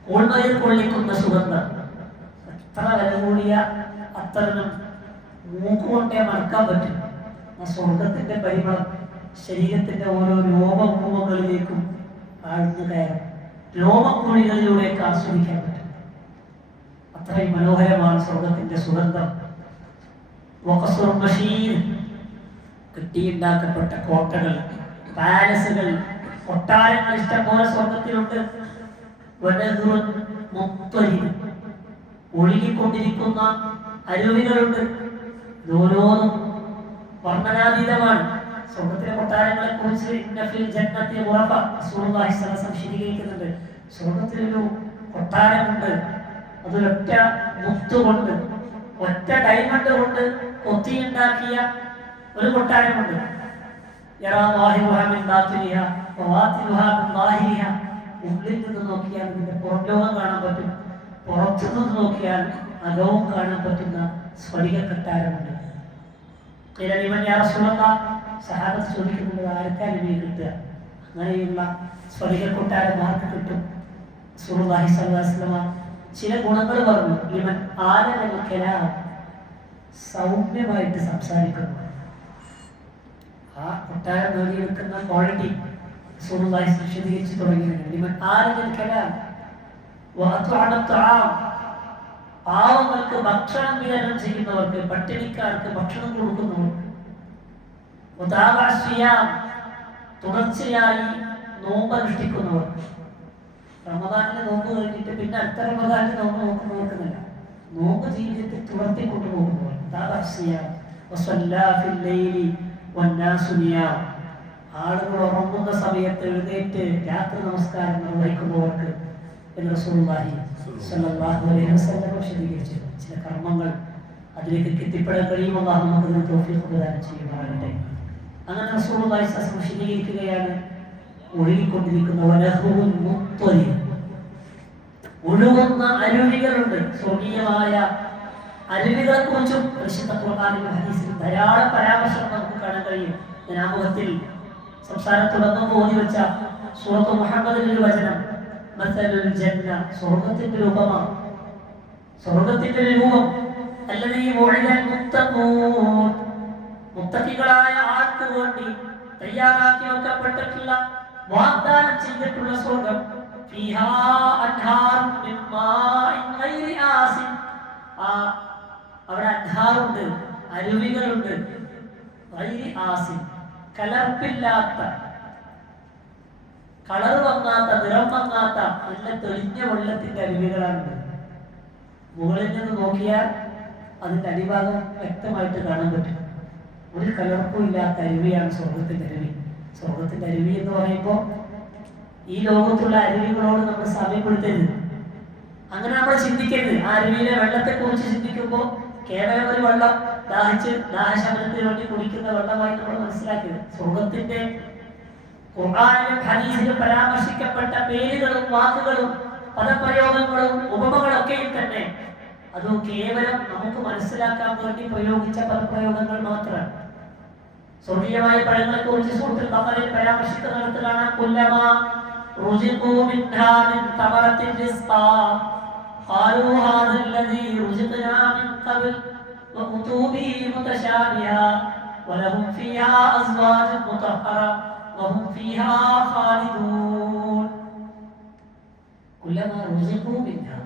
കോൾമയിൽ കൊള്ളിക്കുന്ന സുഗന്ധം. എത്ര വില കൂടിയ അത്തരം മൂക്കുകൊണ്ടേ മറക്കാൻ പറ്റും ആ സ്വർഗത്തിന്റെ പരിമളം. ശരീരത്തിന്റെ ഓരോ രോമഭൂമങ്ങളിലേക്കും ആഴ്ന്നു കയറും, രോമക്കുഴികളിലൂടെയൊക്കെ ആസ്വദിക്കാൻ പറ്റും. അത്രയും മനോഹരമാണ് സ്വർഗത്തിന്റെ സുഗന്ധം. കെട്ടിയുണ്ടാക്കപ്പെട്ട കോട്ടകൾ, പാലസുകൾ, കൊട്ടാരങ്ങൾ ഇഷ്ടംപോലെ സ്വർഗത്തിലുണ്ട്. ഒഴുകിക്കൊണ്ടിരിക്കുന്ന അരുവികളുണ്ട്. ഓരോന്നും വർണ്ണനാതീതമാണ്. സ്വർഗത്തിലെ കൊട്ടാരങ്ങളെ കുറിച്ച് വിശദീകരിക്കുന്നുണ്ട്. സ്വർഗത്തിലൊരു കൊട്ടാരമുണ്ട്, അതൊരൊറ്റ മുത്തുകൊണ്ട്, ഒറ്റ ഡയമണ്ട് കൊണ്ട് കൊത്തിയുണ്ടാക്കിയ ഒരു കൊട്ടാരമുണ്ട്. ഉള്ളിൽ നിന്ന് നോക്കിയാൽ ഇതിന്റെ പുറം ലോകം കാണാൻ പറ്റും, പുറത്തു നിന്ന് നോക്കിയാൽ അകവും കാണാൻ പറ്റുന്ന സ്ഫടിക കൊട്ടാരമുണ്ട്. സഹാബത്ത് ചോദിക്കുന്നത് ആർക്കാണ് ഇവയെ കിട്ടുക? അങ്ങനെയുള്ള സ്ഫടിക കൊട്ടാരം ആർക്ക് കിട്ടും? റസൂലുള്ളാഹി സ്വല്ലല്ലാഹു അലൈഹി വസല്ലം ചില ഗുണങ്ങൾ പറഞ്ഞു. ഇവൻ ആലമൽ സൗമ്യമായിട്ട് സംസാരിക്കുന്നു. ആ കൊട്ടാരം നേടിയെടുക്കുന്ന ക്വാളിറ്റി റസൂലുള്ളാഹി വിശദീകരിച്ചു തുടങ്ങിയിട്ടുണ്ട്. ഇവൻ ആലമൽ കലാം വഅത്അമ തആം, പാവങ്ങൾക്ക് ഭക്ഷണം വിതരണം ചെയ്യുന്നവർക്ക്, പട്ടിണിക്കാർക്ക് ഭക്ഷണം കൊടുക്കുന്നവർക്ക്, തുടർച്ചയായി നോമ്പ് അനുഷ്ഠിക്കുന്നവർക്ക്, റമദാനിലെ നോമ്പ് കഴിഞ്ഞിട്ട് പിന്നെ അടുത്ത റമദാനിൽ നോമ്പ് നോക്കുന്നവർക്കെന്നല്ല, നോമ്പ് ജീവിതത്തിൽ തുടർത്തി കൊണ്ടുപോകുന്നവർ, ആളുകൾ ഉറങ്ങുന്ന സമയത്ത് എഴുന്നേറ്റ് രാത്രി നമസ്കാരം നിർവഹിക്കുന്നവർക്ക് എന്ന് റസൂലുള്ളാഹി സ്വല്ലല്ലാഹു അലൈഹി വസല്ലം വിശദീകരിച്ചു. ചില കർമ്മങ്ങൾ അതിലേക്ക് എത്തിപ്പെടാൻ കഴിയുമ്പോൾ നമുക്ക് തൗഫീഖ് പ്രദാനം ചെയ്യുമാറാകട്ടെ. അങ്ങനെ റസൂലുള്ളാഹി സ്വല്ലല്ലാഹു അലൈഹി വസല്ലം വിശദീകരിക്കുകയാണ്, ഒഴുകിക്കൊണ്ടിരിക്കുന്ന ഒഴുകുന്ന അരുവികളുണ്ട്. സ്വർഗീയമായ അരുവികളെ കുറിച്ചും പരിശുദ്ധ ഖുർആനിലും ഹദീസിലും ധാരാളം പരാമർശങ്ങൾ നമുക്ക് കാണാൻ കഴിയും. ഞാൻ ആമുഖത്തിൽ സംസാരം തുടങ്ങുമ്പോൾ ഓതി വെച്ച സൂറത്ത് മുഹമ്മദിലെ ഒരു വചനം, മസലുൽ ജന്ന, സ്വർഗ്ഗത്തിന്റെ രൂപം, സ്വർഗ്ഗത്തിന്റെ രൂപം, അല്ലദീ വഉഇദൽ മുത്തഖൂൻ, മുത്തഖികളായ ആൾക്ക് വേണ്ടി തയ്യാറാക്കി വെക്കപ്പെട്ടിട്ടുള്ള, വാഗ്ദാനം ചെയ്തിട്ടുള്ള സ്വർഗ്ഗം. ഫീഹാ അൻഹാർ മിൻ മാഇൻ ഗൈരി ആസിൻ, അവിടെ അൻഹാറുണ്ട്, അരുവികളുണ്ട്, ഗൈരി ആസിൻ, കലർപ്പില്ലാത്ത, കളർ വന്നാത്ത, നിറം വന്നാത്ത നല്ല തെളിഞ്ഞ വെള്ളത്തിന്റെ അരുവികളാണ്. മുകളിൽ നിന്ന് നോക്കിയാൽ അതിന്റെ അടിഭാഗം വ്യക്തമായിട്ട് കാണാൻ പറ്റും. ഒരു കലർപ്പും ഇല്ലാത്ത അരുവിയാണ് സ്വർഗത്തിന്റെ അരുവി. സ്വർഗത്തിന്റെ അരുവി എന്ന് പറയുമ്പോൾ ഈ ലോകത്തുള്ള അരുവികളോട് നമ്മൾ സാമ്യപ്പെടുത്തരുത്, അങ്ങനെ നമ്മൾ ചിന്തിക്കരുത്. ആ അരുവിയിലെ വെള്ളത്തെ കുറിച്ച് ചിന്തിക്കുമ്പോൾ കേവലം ഒരു വെള്ളം ദാഹശമനത്തിന് വേണ്ടി കുടിക്കുന്ന വെള്ളമായി നമ്മൾ മനസ്സിലാക്കരുത്. സ്വർഗത്തിന്റെ ഖുർആനിലും ഹദീസിലും പരാമർശിക്കപ്പെട്ട പേരുകളും വാക്കുകളും പദപ്രയോഗങ്ങളും ഉപമകളൊക്കെയും തന്നെ അത് കേവലം നമുക്ക് മനസ്സിലാക്കാൻ വേണ്ടി പ്രയോഗിച്ച പദപ്രയോഗങ്ങൾ മാത്രമാണ്. സ്വർഗീയമായ പഴങ്ങളെ കുറിച്ച് സൂറത്തുൽ ബഖറയിൽ പരാമർശിക്കുന്നിടത്ത് കാണാം, കുല്ലമാ റുസിഖൂ മിൻഹാ മിൻ തമറത്തിൻ റിസ്ഖാ ഖാലൂ ഹാദല്ലദീ റുസിഖ്നാ മിൻ ഖബൽ വഉതൂ ബിഹി മുതശാബിഹാ വലഹും ഫീഹാ അസ്വാജുൻ മുതഹ്ഹറ വഹും ഫീഹാ ഖാലിദൂൻ. കുല്ലമാ റുസിഖൂ മിൻഹാ,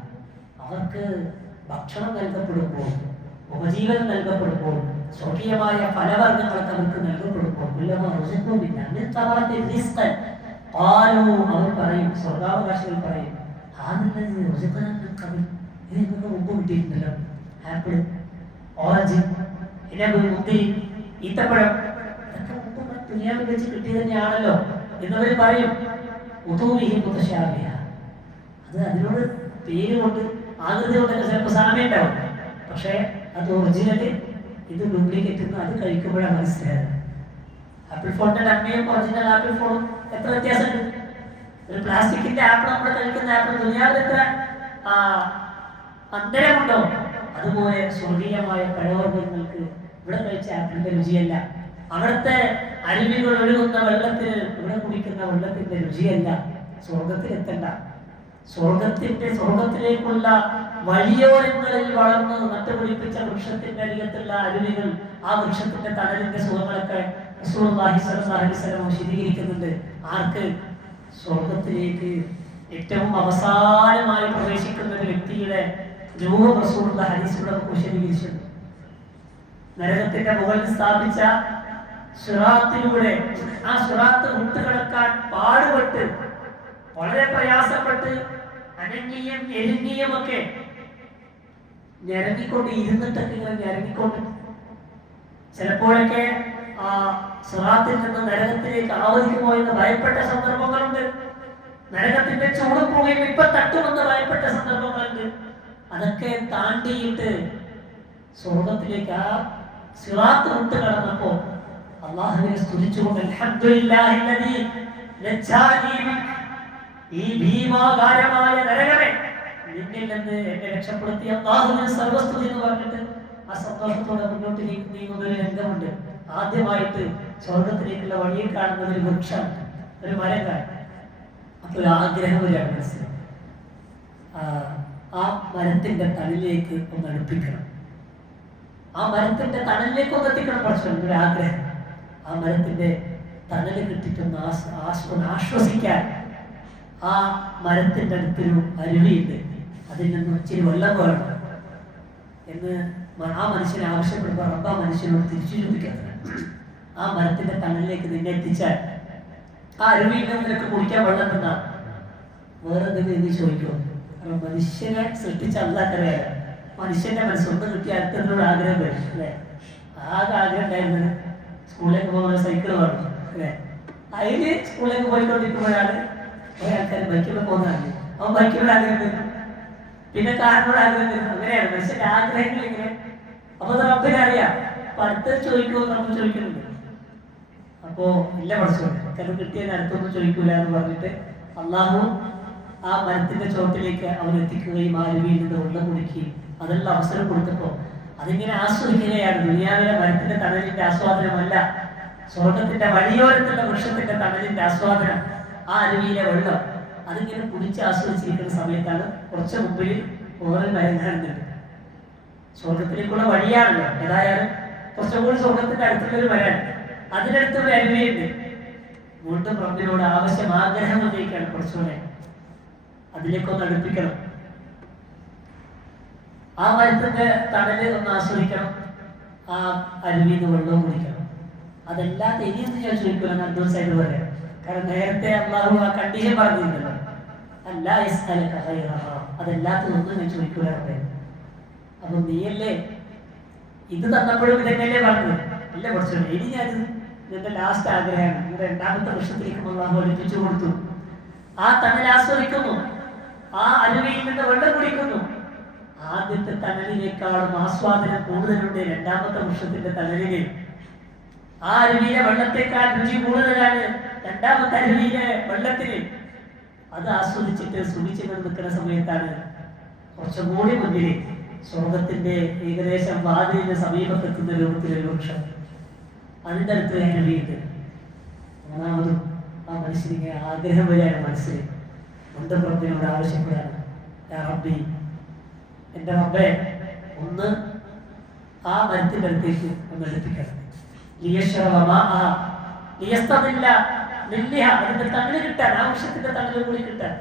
അവർക്ക് ഭക്ഷണം നൽകപ്പെടുമ്പോൾ, ഉപജീവനം നൽകപ്പെടുമ്പോൾ, സ്വർഗീയമായ ഫലവർഗ്ഗങ്ങളൊക്കെ അവർക്ക് നൽകപ്പെടുമ്പോൾ, അവർ പറയും, സ്വർഗാവകാശികൾ പറയും, ഇതിനൊക്കെ മുമ്പ് കിട്ടിയിട്ടുണ്ടല്ലോ, ആപ്പിൾ, ഓറഞ്ച്, മുന്തിരി, ഈത്തപ്പഴം, ഇതൊക്കെ മുമ്പ് ദുനിയാവിൽ വെച്ച് കിട്ടിയത് തന്നെയാണല്ലോ എന്നവർ പറയും. അത് അതിനോട് പേര് കൊണ്ട് ആകൃതി കൊണ്ടൊക്കെ ചിലപ്പോൾ സാമ്യം ഉണ്ടാവും, പക്ഷേ അത് ഒറിജിനല്, ഇത് ഡ്യൂപ്ലിക്കേറ്റ് എന്ന് അത് കഴിക്കുമ്പോഴാണ് മനസ്സിലായത്. ആപ്പിൾ ഫോണിന്റെ നന്മയും ഒറിജിനൽ ആപ്പിൾ ഫോണും എത്ര വ്യത്യാസമുണ്ട്. ഒരു പ്ലാസ്റ്റിക്കിന്റെ ആപ്പിൾ നമ്മൾ കഴിക്കുന്ന ആപ്പിൾ ദുനിയാവിൽ എത്ര അന്തരമുണ്ടോ, അതുപോലെ സ്വർഗീയമായ പഴവർഗ്ഗങ്ങൾക്ക് ഇവിടെ കഴിച്ച ആപ്പിളിന്റെ രുചിയല്ല, അവിടുത്തെ അരുവികൾ ഒഴുകുന്ന വെള്ളത്തിന് ഇവിടെ കുടിക്കുന്ന വെള്ളത്തിന്റെ രുചിയല്ല. സ്വർഗത്തിൽ എത്തണ്ട, സ്വർഗത്തിലേക്കുള്ള വഴിയോരങ്ങളിൽ വളർന്ന് നട്ടുപിടിപ്പിച്ച വൃക്ഷത്തിന്റെ അരികത്തുള്ള അരുവികൾ, ആ വൃക്ഷത്തിന്റെ തണലിന്റെ സുഖങ്ങളൊക്കെ റസൂലുള്ളാഹി സ്വല്ലല്ലാഹു അലൈഹി വസല്ലം വിശദീകരിക്കുന്നുണ്ട്. ആർക്ക്? സ്വർഗത്തിലേക്ക് ഏറ്റവും അവസാനമായി പ്രവേശിക്കുന്ന ഒരു വ്യക്തിയുടെ രൂപം റസൂലുള്ളാഹി ഹദീസിലൂടെ വിശദീകരിച്ചിട്ടുണ്ട്. നരകത്തിന്റെ മുകളിൽ സ്ഥാപിച്ച സിറാത്തിലൂടെ ആ സിറാത്ത് വിട്ടുകിടക്കാൻ പാടുപെട്ട് വളരെ പ്രയാസപ്പെട്ട് അനങ്ങിയും എരിഞ്ഞിയുമൊക്കെ ഞരങ്ങിക്കൊണ്ട് ഇരുന്നിട്ടൊക്കെ ഇങ്ങനെ ഞരങ്ങിക്കൊണ്ട് ചിലപ്പോഴൊക്കെ ആ സിറാത്തിൽ നിന്ന് നരകത്തിലേക്ക് ആവതിക്കുമോ എന്ന് ഭയപ്പെട്ട സന്ദർഭങ്ങളുണ്ട്. നരകത്തിന്റെ ചൂടും പുകയും ഇപ്പൊ തട്ടുമെന്ന് ഭയപ്പെട്ട സന്ദർഭങ്ങളുണ്ട്. അതൊക്കെ താണ്ടിയിട്ട് സ്വർഗത്തിലേക്ക് ആ സിറാത്ത് വിട്ട് കടന്നപ്പോ അല്ലാഹുവിനെ സ്തുതിച്ചുകൊണ്ട് അൽഹംദുലില്ലാഹില്ലദീ നജ്ജാനി ഈ ഭീമാകാരമായ നരകമേ നിന്നിൽ നിന്ന് എന്നെ രക്ഷപ്പെടുത്തിയ അല്ലാഹുവിനെ സർവസ്തുതി എന്ന് പറഞ്ഞിട്ട് ആ സന്തോഷത്തോടെ മുന്നോട്ട് നീങ്ങുന്ന ഒരു രംഗമുണ്ട്. ആദ്യമായിട്ട് സ്വർഗത്തിലേക്കുള്ള വഴിയിൽ കാണുന്നത് ഒരു വൃക്ഷമാണ്, ഒരു മരം കാണും. അപ്പൊ ഒരു ആഗ്രഹം വരെയാണ് മനസ്സിൽ, ആ മരത്തിന്റെ തണലിലേക്ക് ഒന്ന് അടുപ്പിക്കണം, ആ മരത്തിന്റെ തണലിലേക്ക് ഒന്ന് എത്തിക്കണം. കുറച്ച് ഒരു ആഗ്രഹം, ആ മരത്തിന്റെ തണല് കിട്ടിയിട്ടൊന്ന് ആശ്വസിക്കാൻ. ആ മരത്തിന്റെ അടുത്തൊരു അരുവിയുണ്ട്, അതിൽ നിന്ന് ഇച്ചിരി വെള്ളം വേണം എന്ന് ആ മനുഷ്യനെ ആവശ്യപ്പെടുമ്പോൾ റബ്ബ് ആ മനുഷ്യനോട് തിരിച്ചു ചോദിക്കുന്നത്, ആ മരത്തിന്റെ തണലിലേക്ക് നിന്നെ എത്തിച്ചാൽ ആ അരുവിയിൽ നിന്ന് നിനക്ക് കുടിക്കാൻ വെള്ളം തന്നാ വേറെ എന്തെങ്കിലും എന്ന് ചോദിക്കുമോ? കാരണം മനുഷ്യനെ സൃഷ്ടിച്ച അല്ലാത്തറിയാലോ, മനുഷ്യന്റെ മനസ്സൊന്നും കിട്ടിയ അടുത്തതിനോട് ആഗ്രഹം വരും അല്ലെ. ആകെ ആഗ്രഹം ഉണ്ടായിരുന്നത് സ്കൂളിലേക്ക് പോകുന്ന സൈക്കിൾ വേണം അല്ലെ. അതിന് സ്കൂളിലേക്ക് പോയിക്കൊണ്ടിരിക്കുമ്പോഴാണ് കുറെ ആൾക്കാർ ബൈക്കിലൂടെ പോകുന്നതാണ്, അവൻ ബൈക്കിലൂടെ ആഗ്രഹം വരും, പിന്നെ കാറിനോട് ആഗ്രഹം വരും. അങ്ങനെയാണ് മനുഷ്യന്റെ ആഗ്രഹങ്ങൾ ഇങ്ങനെ. അപ്പൊ റബ്ബിനെ അറിയാം, അപ്പൊ അടുത്ത് ചോദിക്കുമോ നമ്മൾ ചോദിക്കുന്നുണ്ട്. അപ്പോ ഇല്ല പഠിച്ചോണ്ട് കാരണം കിട്ടിയ അടുത്തൊന്നും ചോദിക്കൂല എന്ന് പറഞ്ഞിട്ട് അള്ളാഹു ആ മരത്തിന്റെ ചോട്ടിലേക്ക് അവൻ എത്തിക്കുകയും ആ അരുവിയിൽ നിന്ന് വെള്ളം കുടിക്കുകയും അതിനുള്ള അവസരം കൊടുത്തപ്പോ അതിങ്ങനെ ആസ്വദിക്കുകയാണ്. ദുനിയാവിലെ മരത്തിന്റെ തണലിന്റെ ആസ്വാദനമല്ല, സ്വർഗത്തിന്റെ വഴിയോരത്തുള്ള വൃക്ഷത്തിന്റെ തണലിന്റെ ആസ്വാദനം. ആ അരുവിയിലെ വെള്ളം അതിങ്ങനെ കുടിച്ച് ആസ്വദിച്ചിരിക്കുന്ന സമയത്താണ് കുറച്ച് മുമ്പിൽ ഓരോ മരം കാണുന്നുണ്ട്. സ്വർഗത്തിലേക്കുള്ള വഴിയാണല്ലോ, ഏതായാലും കുറച്ചുകൂടി സ്വർഗത്തിന്റെ അടുത്തുള്ളൊരു മരമാണ്, അതിനടുത്തൊരു അരുവിയുണ്ട്. വീണ്ടും റബ്ബിനോട് ആവശ്യം ആഗ്രഹം ഉന്നയിക്കുകയാണ്, കുറച്ചുകൂടെ അതിലേക്കൊന്ന് അടുപ്പിക്കണം, ആ മരത്തിന്റെ തണല് ഒന്ന് ആസ്വദിക്കണം, ആ അരുവിയിൽ നിന്ന് വെള്ളവും കുടിക്കണം. അതല്ലാത്ത ഇനിയൊന്നും ഞാൻ ചോദിക്കില്ല, അബ്ദുൾ സൈഡ് പറയാം. കാരണം നേരത്തെ അള്ളാഹു ആ കണ്ടീഷൻ പറഞ്ഞിരുന്നല്ലോ, അതല്ലാത്തതൊന്നും ഞാൻ ചോദിക്കൂല. അപ്പൊ നീയല്ലേ ഇത് തന്നപ്പോഴും ഇതന്നെയല്ലേ പറഞ്ഞത്? ഇല്ല കുറച്ചു ഇനി ഞാനിത് എന്റെ ലാസ്റ്റ് ആഗ്രഹമാണ്. ഇവിടെ രണ്ടാമത്തെ വർഷത്തിലേക്ക് അള്ളാഹു അടുപ്പിച്ചു കൊടുത്തു. ആ തണൽ ആസ്വദിക്കുന്നു, ആ അരുവിയിൽ നിന്ന് വെള്ളം കുടിക്കുന്നു. ആദ്യത്തെ തണലിനേക്കാളും ആസ്വാദനം കൂടുതലുണ്ട് രണ്ടാമത്തെ വൃക്ഷത്തിന്റെ തണലിന്. ആ അരുവിയിലെ വെള്ളത്തെക്കാൾ രുചി കൂടുതലാണ് രണ്ടാമത്തെ അരുവിയിലെ വെള്ളത്തിന്. അത് ആസ്വദിച്ചിട്ട് സുഖിച്ചുകൊണ്ട് നിൽക്കുന്ന സമയത്താണ് കുറച്ചും കൂടി മുന്നിൽ സ്വർഗത്തിന്റെ ഏകദേശം വാതിലിന്റെ സമീപത്തെത്തുന്ന രൂപത്തിലൊരു വൃക്ഷം, അതിൻ്റെ അടുത്ത് അരുവിയുണ്ട്. മൂന്നാമതും ആ മനുഷ്യനിങ്ങനെ ആഗ്രഹം വരെയാണ് മനസ്സിൽ. സ്വന്തം റബ്ബിനോട് ആവശ്യപ്പെടാണ്, റബ്ബി എൻ്റെ റബ്ബേ ഒന്ന് ആ മരത്തിന്റെ അടുത്തേക്ക് ഒന്ന് എടുപ്പിക്കണം. അതിന്റെ തണല് കിട്ടാൻ, ആ വൃക്ഷത്തിന്റെ തണല് കൂടി കിട്ടാൻ,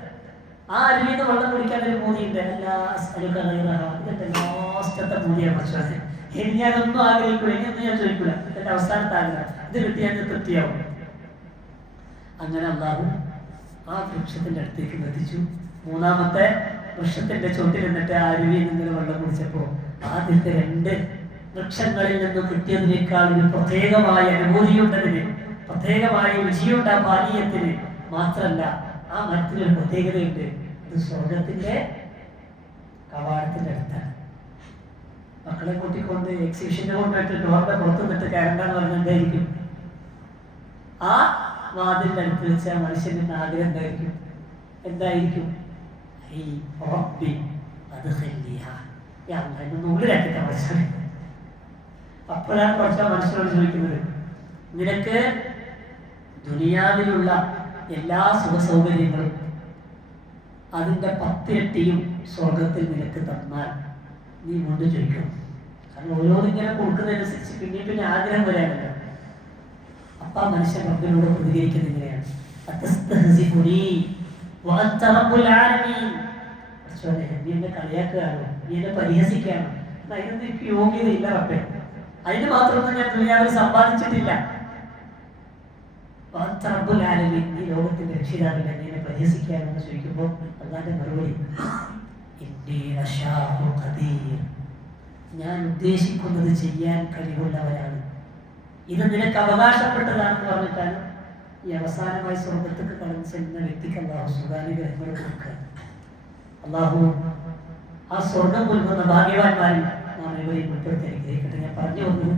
ആ അരുവിയിൽ നിന്ന് വെള്ളം കുടിക്കാൻ ഒരു പൂതിയുണ്ട്. ഇതിന്റെ ലാസ്റ്റത്തെ പൂതിയാണ് പക്ഷേ ഇനി ഞാനൊന്നും ആഗ്രഹിക്കൂല, ഇനിയൊന്നും ഞാൻ ചോദിക്കൂല. എന്റെ അവസാനത്തെ ആഗ്രഹം ഇത് കിട്ടിയാൽ തൃപ്തിയാവും. അങ്ങനെ അല്ലാഹു ആ വൃക്ഷത്തിന്റെ അടുത്തേക്ക് എത്തിച്ചു. മൂന്നാമത്തെ വൃക്ഷത്തിന്റെ ചോട്ടിൽ നിന്നിട്ട് ആ അരുവിയിൽ നിന്ന് വെള്ളം കുടിച്ചപ്പോ ആദ്യത്തെ രണ്ട് വൃക്ഷങ്ങളിൽ നിന്നും കിട്ടിയതിനേക്കാൾ ഒരു പ്രത്യേകമായ അനുഭൂതിയുണ്ടതിന്, പ്രത്യേകമായ രുചിയുണ്ട് ആ പാനീയത്തിന്. മാത്രല്ല ആ മരത്തിനൊരു പ്രത്യേകതയുണ്ട്, ഇത് സ്വർഗത്തിന്റെ കവാടത്തിന്റെ അടുത്താണ്. മക്കളെ കൂട്ടിക്കൊണ്ട് എക്സിബിഷന്റെ കൊണ്ടുപോയിട്ട് ഡോറിന്റെ പുറത്ത് നിന്നിട്ട് കയറണ്ടെന്ന് പറഞ്ഞ എന്തായിരിക്കും? ആ വാതിലിന്റെ അടുത്ത് വെച്ച മനുഷ്യന്റെ ആഗ്രഹം എന്തായിരിക്കും? എന്തായിരിക്കും? ഉള്ളിലാക്കിട്ട മനുഷ്യനെ. അപ്പോഴാണ് കുറച്ച് മനുഷ്യരോട് ചോദിക്കുന്നത്, നിനക്ക് ദുനിയാവിലുള്ള എല്ലാ സുഖ സൗകര്യങ്ങളും അതിൻ്റെ 10 ഇരട്ടിയും സ്വർഗത്തിൽ നിനക്ക് തന്നാൽ നീ മുണ്ട് ചോദിക്കണം. കാരണം ഓരോന്നിങ്ങനെ കൊടുക്കുന്നതനുസരിച്ച് പിന്നെ ആഗ്രഹം വരാനല്ലോ. അപ്പൊ ആ മനുഷ്യൻ റബ്ബിനോട് പ്രതികരിക്കുന്നത് ഇങ്ങനെയാണ്, നീ എന്നെ കളിയാക്കുകയാണോ, നീ എന്നെ പരിഹസിക്കുകയാണോ? അതിനൊന്നും എനിക്ക് യോഗ്യതയില്ല റബ്ബേ, അതിന് മാത്രമൊന്നും ഞാൻ ദുനിയാവിൽ സമ്പാദിച്ചിട്ടില്ല. നീ ലോകത്തിന്റെ രക്ഷിതാവില്ല, നീ എന്നെ പരിഹസിക്കുകയാണെന്ന് ചോദിക്കുമ്പോൾ അല്ലാതെ മറുപടി, ഞാൻ ഉദ്ദേശിക്കുന്നത് ചെയ്യാൻ കഴിവുള്ളവരാണ്, ഇത് നിനക്ക് അവകാശപ്പെട്ടതാണെന്ന് പറഞ്ഞിട്ടാണ് ഈ അവസാനമായി സ്വർഗത്തേക്ക് കടന്നു ചെല്ലുന്ന വ്യക്തിക്ക് അള്ളാഹു സുഖാനുഗ്രഹങ്ങൾ കൊടുക്കുക. അള്ളാഹു ആ സ്വർഗം കൊടുക്കുന്ന ഭാഗ്യവാന്മാരിൽ നാം ഇവരെയും ഉൾപ്പെടുത്തി അനുഗ്രഹിക്കട്ടെ. ഞാൻ പറഞ്ഞു വന്നത്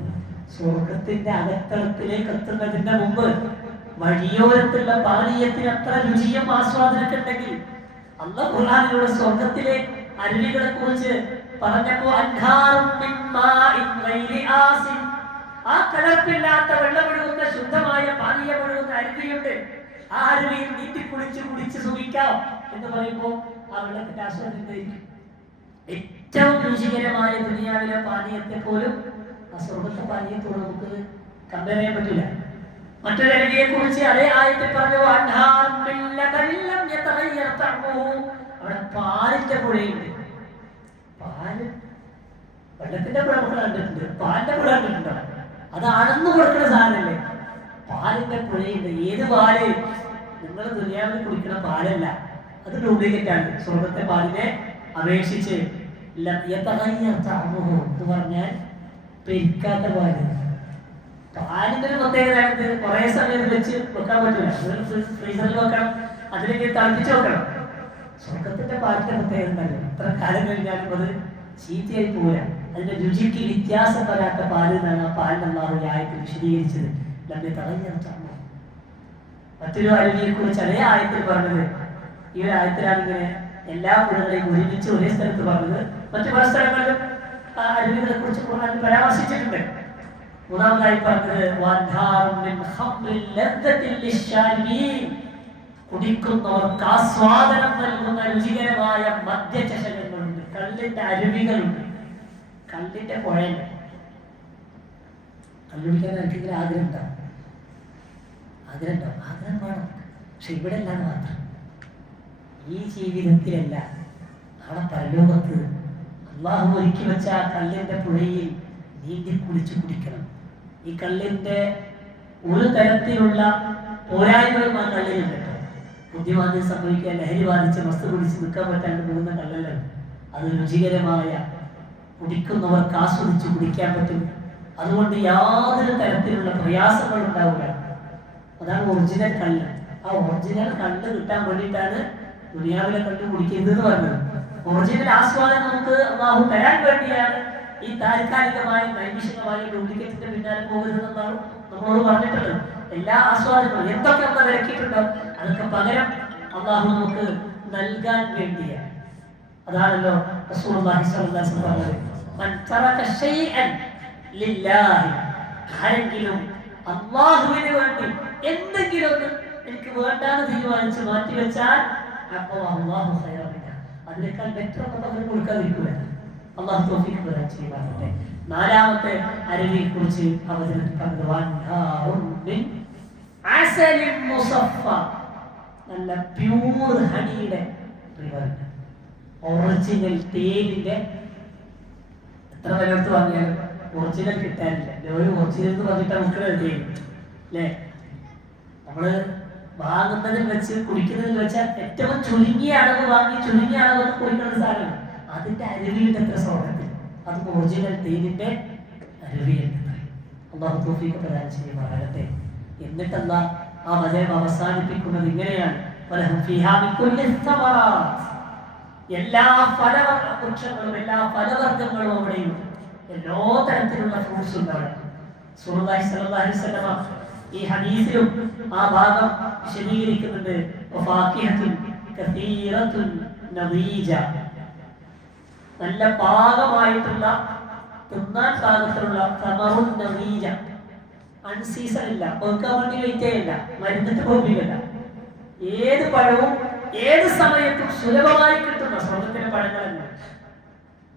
സ്വർഗത്തിന്റെ അകത്തളത്തിലേക്ക് എത്തുന്നതിന്റെ മുമ്പ് വഴിയോരത്തുള്ള പാനീയത്തിന് അത്ര രുചിയും ആസ്വാദനമൊക്കെ ഉണ്ടെങ്കിൽ അല്ലാഹു ഖുർആനിലൂടെ സ്വർഗത്തിലെ അരുവികളെ കുറിച്ച് പറഞ്ഞപ്പോ ആ കലർപ്പില്ലാത്ത വെള്ളമൊഴുകുന്ന ശുദ്ധമായ പാനീയമൊഴുകുന്ന അരുവിയുണ്ട്. ആ അരുവിയിൽ നീട്ടി കുടിച്ച് സുഖിക്കാം എന്ന് പറയുമ്പോ ആ വെള്ളത്തിന്റെ ആസ്വാദനം ഏറ്റവും രുചികരമായ ദുനിയാവിലെ പാനീയത്തെ പോലും ആ സ്വർഗത്തെ പാനീയത്തോട് നമുക്ക് കമ്പയർ ചെയ്യാൻ പറ്റില്ല. മറ്റൊരു അരുവിയെ കുറിച്ച് അതേ ആയത്തിൽ പറഞ്ഞു അവിടെ പാലിന്റെ പുഴയുണ്ട്. പാല് വെള്ളത്തിന്റെ പുഴ നമ്മൾ കണ്ടിട്ടുണ്ട്, പാലിന്റെ പുഴ കണ്ടിട്ടുണ്ടോ? അത് അളന്നു കൊടുക്കുന്ന സാധനല്ലേ. പാലിന്റെ പുഴയുണ്ട്. ഏത് പാല്? നിങ്ങൾ ദുനിയാവിൽ കുടിക്കുന്ന പാലല്ല, അത് ഡ്യൂപ്ലിക്കേറ്റ് ആണ്. സ്വർഗത്തെ പാലിനെ അപേക്ഷിച്ച് എന്ന് പറഞ്ഞാൽ പെരിക്കാത്ത പാല്. പാലിന്റെ ഒരു പ്രത്യേകത കുറെ സമയം വെച്ച് വെക്കാൻ പറ്റില്ല, ഫ്രീസറിൽ വെക്കണം, അതിലേക്ക് തളിപ്പിച്ച് വെക്കണം. സ്വർഗത്തിന്റെ പാലിന്റെ പ്രത്യേകത ഉണ്ടല്ലോ, എത്ര കാലം കഴിഞ്ഞാലും അത് ചീത്തയായി പോരാ. അതിന്റെ രുചിക്ക് വ്യത്യാസം വരാത്ത പാല് എന്നാണ് ആ പാലിനുള്ള ആയത്തിൽ വിശദീകരിച്ചത്. മറ്റൊരു അരുവിയെ കുറിച്ച് അതേ ആയത്തിൽ പറഞ്ഞത് ഈ ഒരു ആയത്തിലാണ് ഇങ്ങനെ എല്ലാ പുഴകളെയും ഒരുമിച്ച് ഒരേ സ്ഥലത്ത് പറഞ്ഞത്. മറ്റു പല സ്ഥലങ്ങളിലും ആ അരുവികളെ കുറിച്ച് പരാമർശിച്ചിട്ടുണ്ട്. മൂന്നാമതായി പറഞ്ഞത് കുടിക്കുന്നവർക്ക് ആസ്വാദനം നൽകുന്ന രുചികരമായ മദ്യചഷകങ്ങളുണ്ട്, കള്ളിന്റെ അരുവികളുണ്ട്. കള്ളിന്റെ പുഴയുണ്ട്. കള്ളുടിക്കാൻ ആർക്കെങ്കിലും ആഗ്രഹം ഉണ്ടാവും? ആഗ്രഹം വേണം, പക്ഷെ ഇവിടെ അല്ലാതെ മാത്രം. ഈ ജീവിതത്തിലല്ല, നാളെ പരലോകത്ത് അള്ളാഹു ഒരുക്കി വെച്ച ആ കള്ളിന്റെ പുഴയിൽ നീന്തി കുളിച്ചു കുടിക്കണം. ഈ കള്ളിന്റെ ഒരു തരത്തിലുള്ള പോരായ്മകളും ആ കള്ളിലുണ്ട്. ബുദ്ധിമാന്ദ്യം സംഭവിക്കാൻ, ലഹരി ബാധിച്ച് വസ്തു കുടിച്ച് നിൽക്കാൻ പറ്റാണ്ട് പോകുന്ന കള്ളല്ലാണ്. അത് രുചികരമായ, കുടിക്കുന്നവർക്ക് ആസ്വദിച്ച് കുടിക്കാൻ പറ്റും. അതുകൊണ്ട് യാതൊരു തരത്തിലുള്ള പ്രയാസങ്ങളും ഉണ്ടാവില്ല. അതാണ് ഒറിജിനൽ കള്ള്. ആ ഒറിജിനൽ കള്ള് കിട്ടാൻ വേണ്ടിയിട്ടാണ് ദുനിയാവിലെ കള്ള് കുടിക്കരുത് എന്ന് പറഞ്ഞത്. ഒറിജിനൽ ആസ്വാദനം നമുക്ക് അള്ളാഹു തരാൻ വേണ്ടിയാണ് ഈ താൽക്കാലികമായ നൈമിഷികമായ ഡ്യൂപ്ലിക്കേറ്റിന്റെ പിന്നാലെ പോകരുതെന്നാണ് നമ്മളോട് പറഞ്ഞിട്ടുള്ളത്. എല്ലാ ആസ്വാദനങ്ങളും എന്തൊക്കെ നമ്മൾ വിലക്കിയിട്ടുണ്ടോ അതൊക്കെ പകരം അള്ളാഹു നമുക്ക് നൽകാൻ വേണ്ടിയാണ്. അതാണല്ലോ റസൂലുള്ളാഹി സ്വല്ലല്ലാഹു അലൈഹി വസല്ലം പറഞ്ഞത്, മൻ തറക ശൈഅൻ ലില്ലാഹി, ആരെങ്കിലും അല്ലാഹുവിന് വേണ്ടി എന്തെങ്കിലും ഒന്ന് എനിക്ക് വേണ്ടാന്ന് തീരുമാനിച്ച് മാറ്റിവെച്ചാൽ അപ്പോൾ അല്ലാഹു ഖൈറൻ മിൻഹ, അതിനേക്കാൾ ബെറ്റർ ഒക്കെ പകരം കൊടുക്കാതിരിക്കുക. അല്ലാഹു തൗഫീഖ് പ്രദാനം ചെയ്യുമാറാകട്ടെ. നാലാമത്തെ അരുവിയെ കുറിച്ച് അവതരിപ്പിക്കുന്നത് നല്ല പ്യൂർ ഹണിയുടെ ഒറിജിനൽ തേനിന്റെ. എത്ര വിലയെടുത്ത് വാങ്ങിയാലും ഒറിജിനൽ കിട്ടാനില്ല. ഒരു ഒറിജിനൽ എന്ന് പറഞ്ഞിട്ട് നമുക്ക് തേൻ അല്ലേ? നമ്മള് വാങ്ങുന്നതിൽ വെച്ച് കുടിക്കുന്നതിൽ വെച്ചാൽ ഏറ്റവും ചുരുങ്ങിയ അളവ് വാങ്ങി ചുരുങ്ങിയ അളവ് കുടിക്കുന്ന സാധനമാണ്. അതിന്റെ അരുവിയുടെ എത്ര സ്വർണ്ണത്തിൽ, അത് ഒറിജിനൽ തേനിന്റെ അരുവിയുണ്ട്. അല്ലാഹു തൗഫീഖ് പ്രദാനം ചെയ്യുമാറാകട്ടെ. എന്നിട്ടല്ല ആ വചനം അവസാനിപ്പിക്കുന്നത് ഇങ്ങനെയാണ്, എല്ലാ ഫലവൃക്ഷങ്ങളും എല്ലാ ഫലവർഗ്ഗങ്ങളും അവിടെയുണ്ട്. എല്ലാ തരത്തിലുള്ള ഫ്രൂട്ട്സ് ഉണ്ട് അവിടെ. റസൂലുള്ളാഹി സ്വല്ലല്ലാഹു അലൈഹി വസല്ലം ഈ ഹദീസിലും ആ ഭാഗം വിശദീകരിക്കുന്നുണ്ട്. നല്ല പാകമായിട്ടുള്ള തിന്നാൻ പാകത്തിലുള്ള അൺസീസൺ ഇല്ല, വെക്കാൻ വേണ്ടി വെയിറ്റ് ചെയ്യണ്ട, മരുന്നിട്ട് പോകില്ല. ഏത് പഴവും ഏത് സമയത്തും സുലഭമായി കിട്ടുന്ന സ്വർഗത്തിലെ പഴങ്ങളല്ല.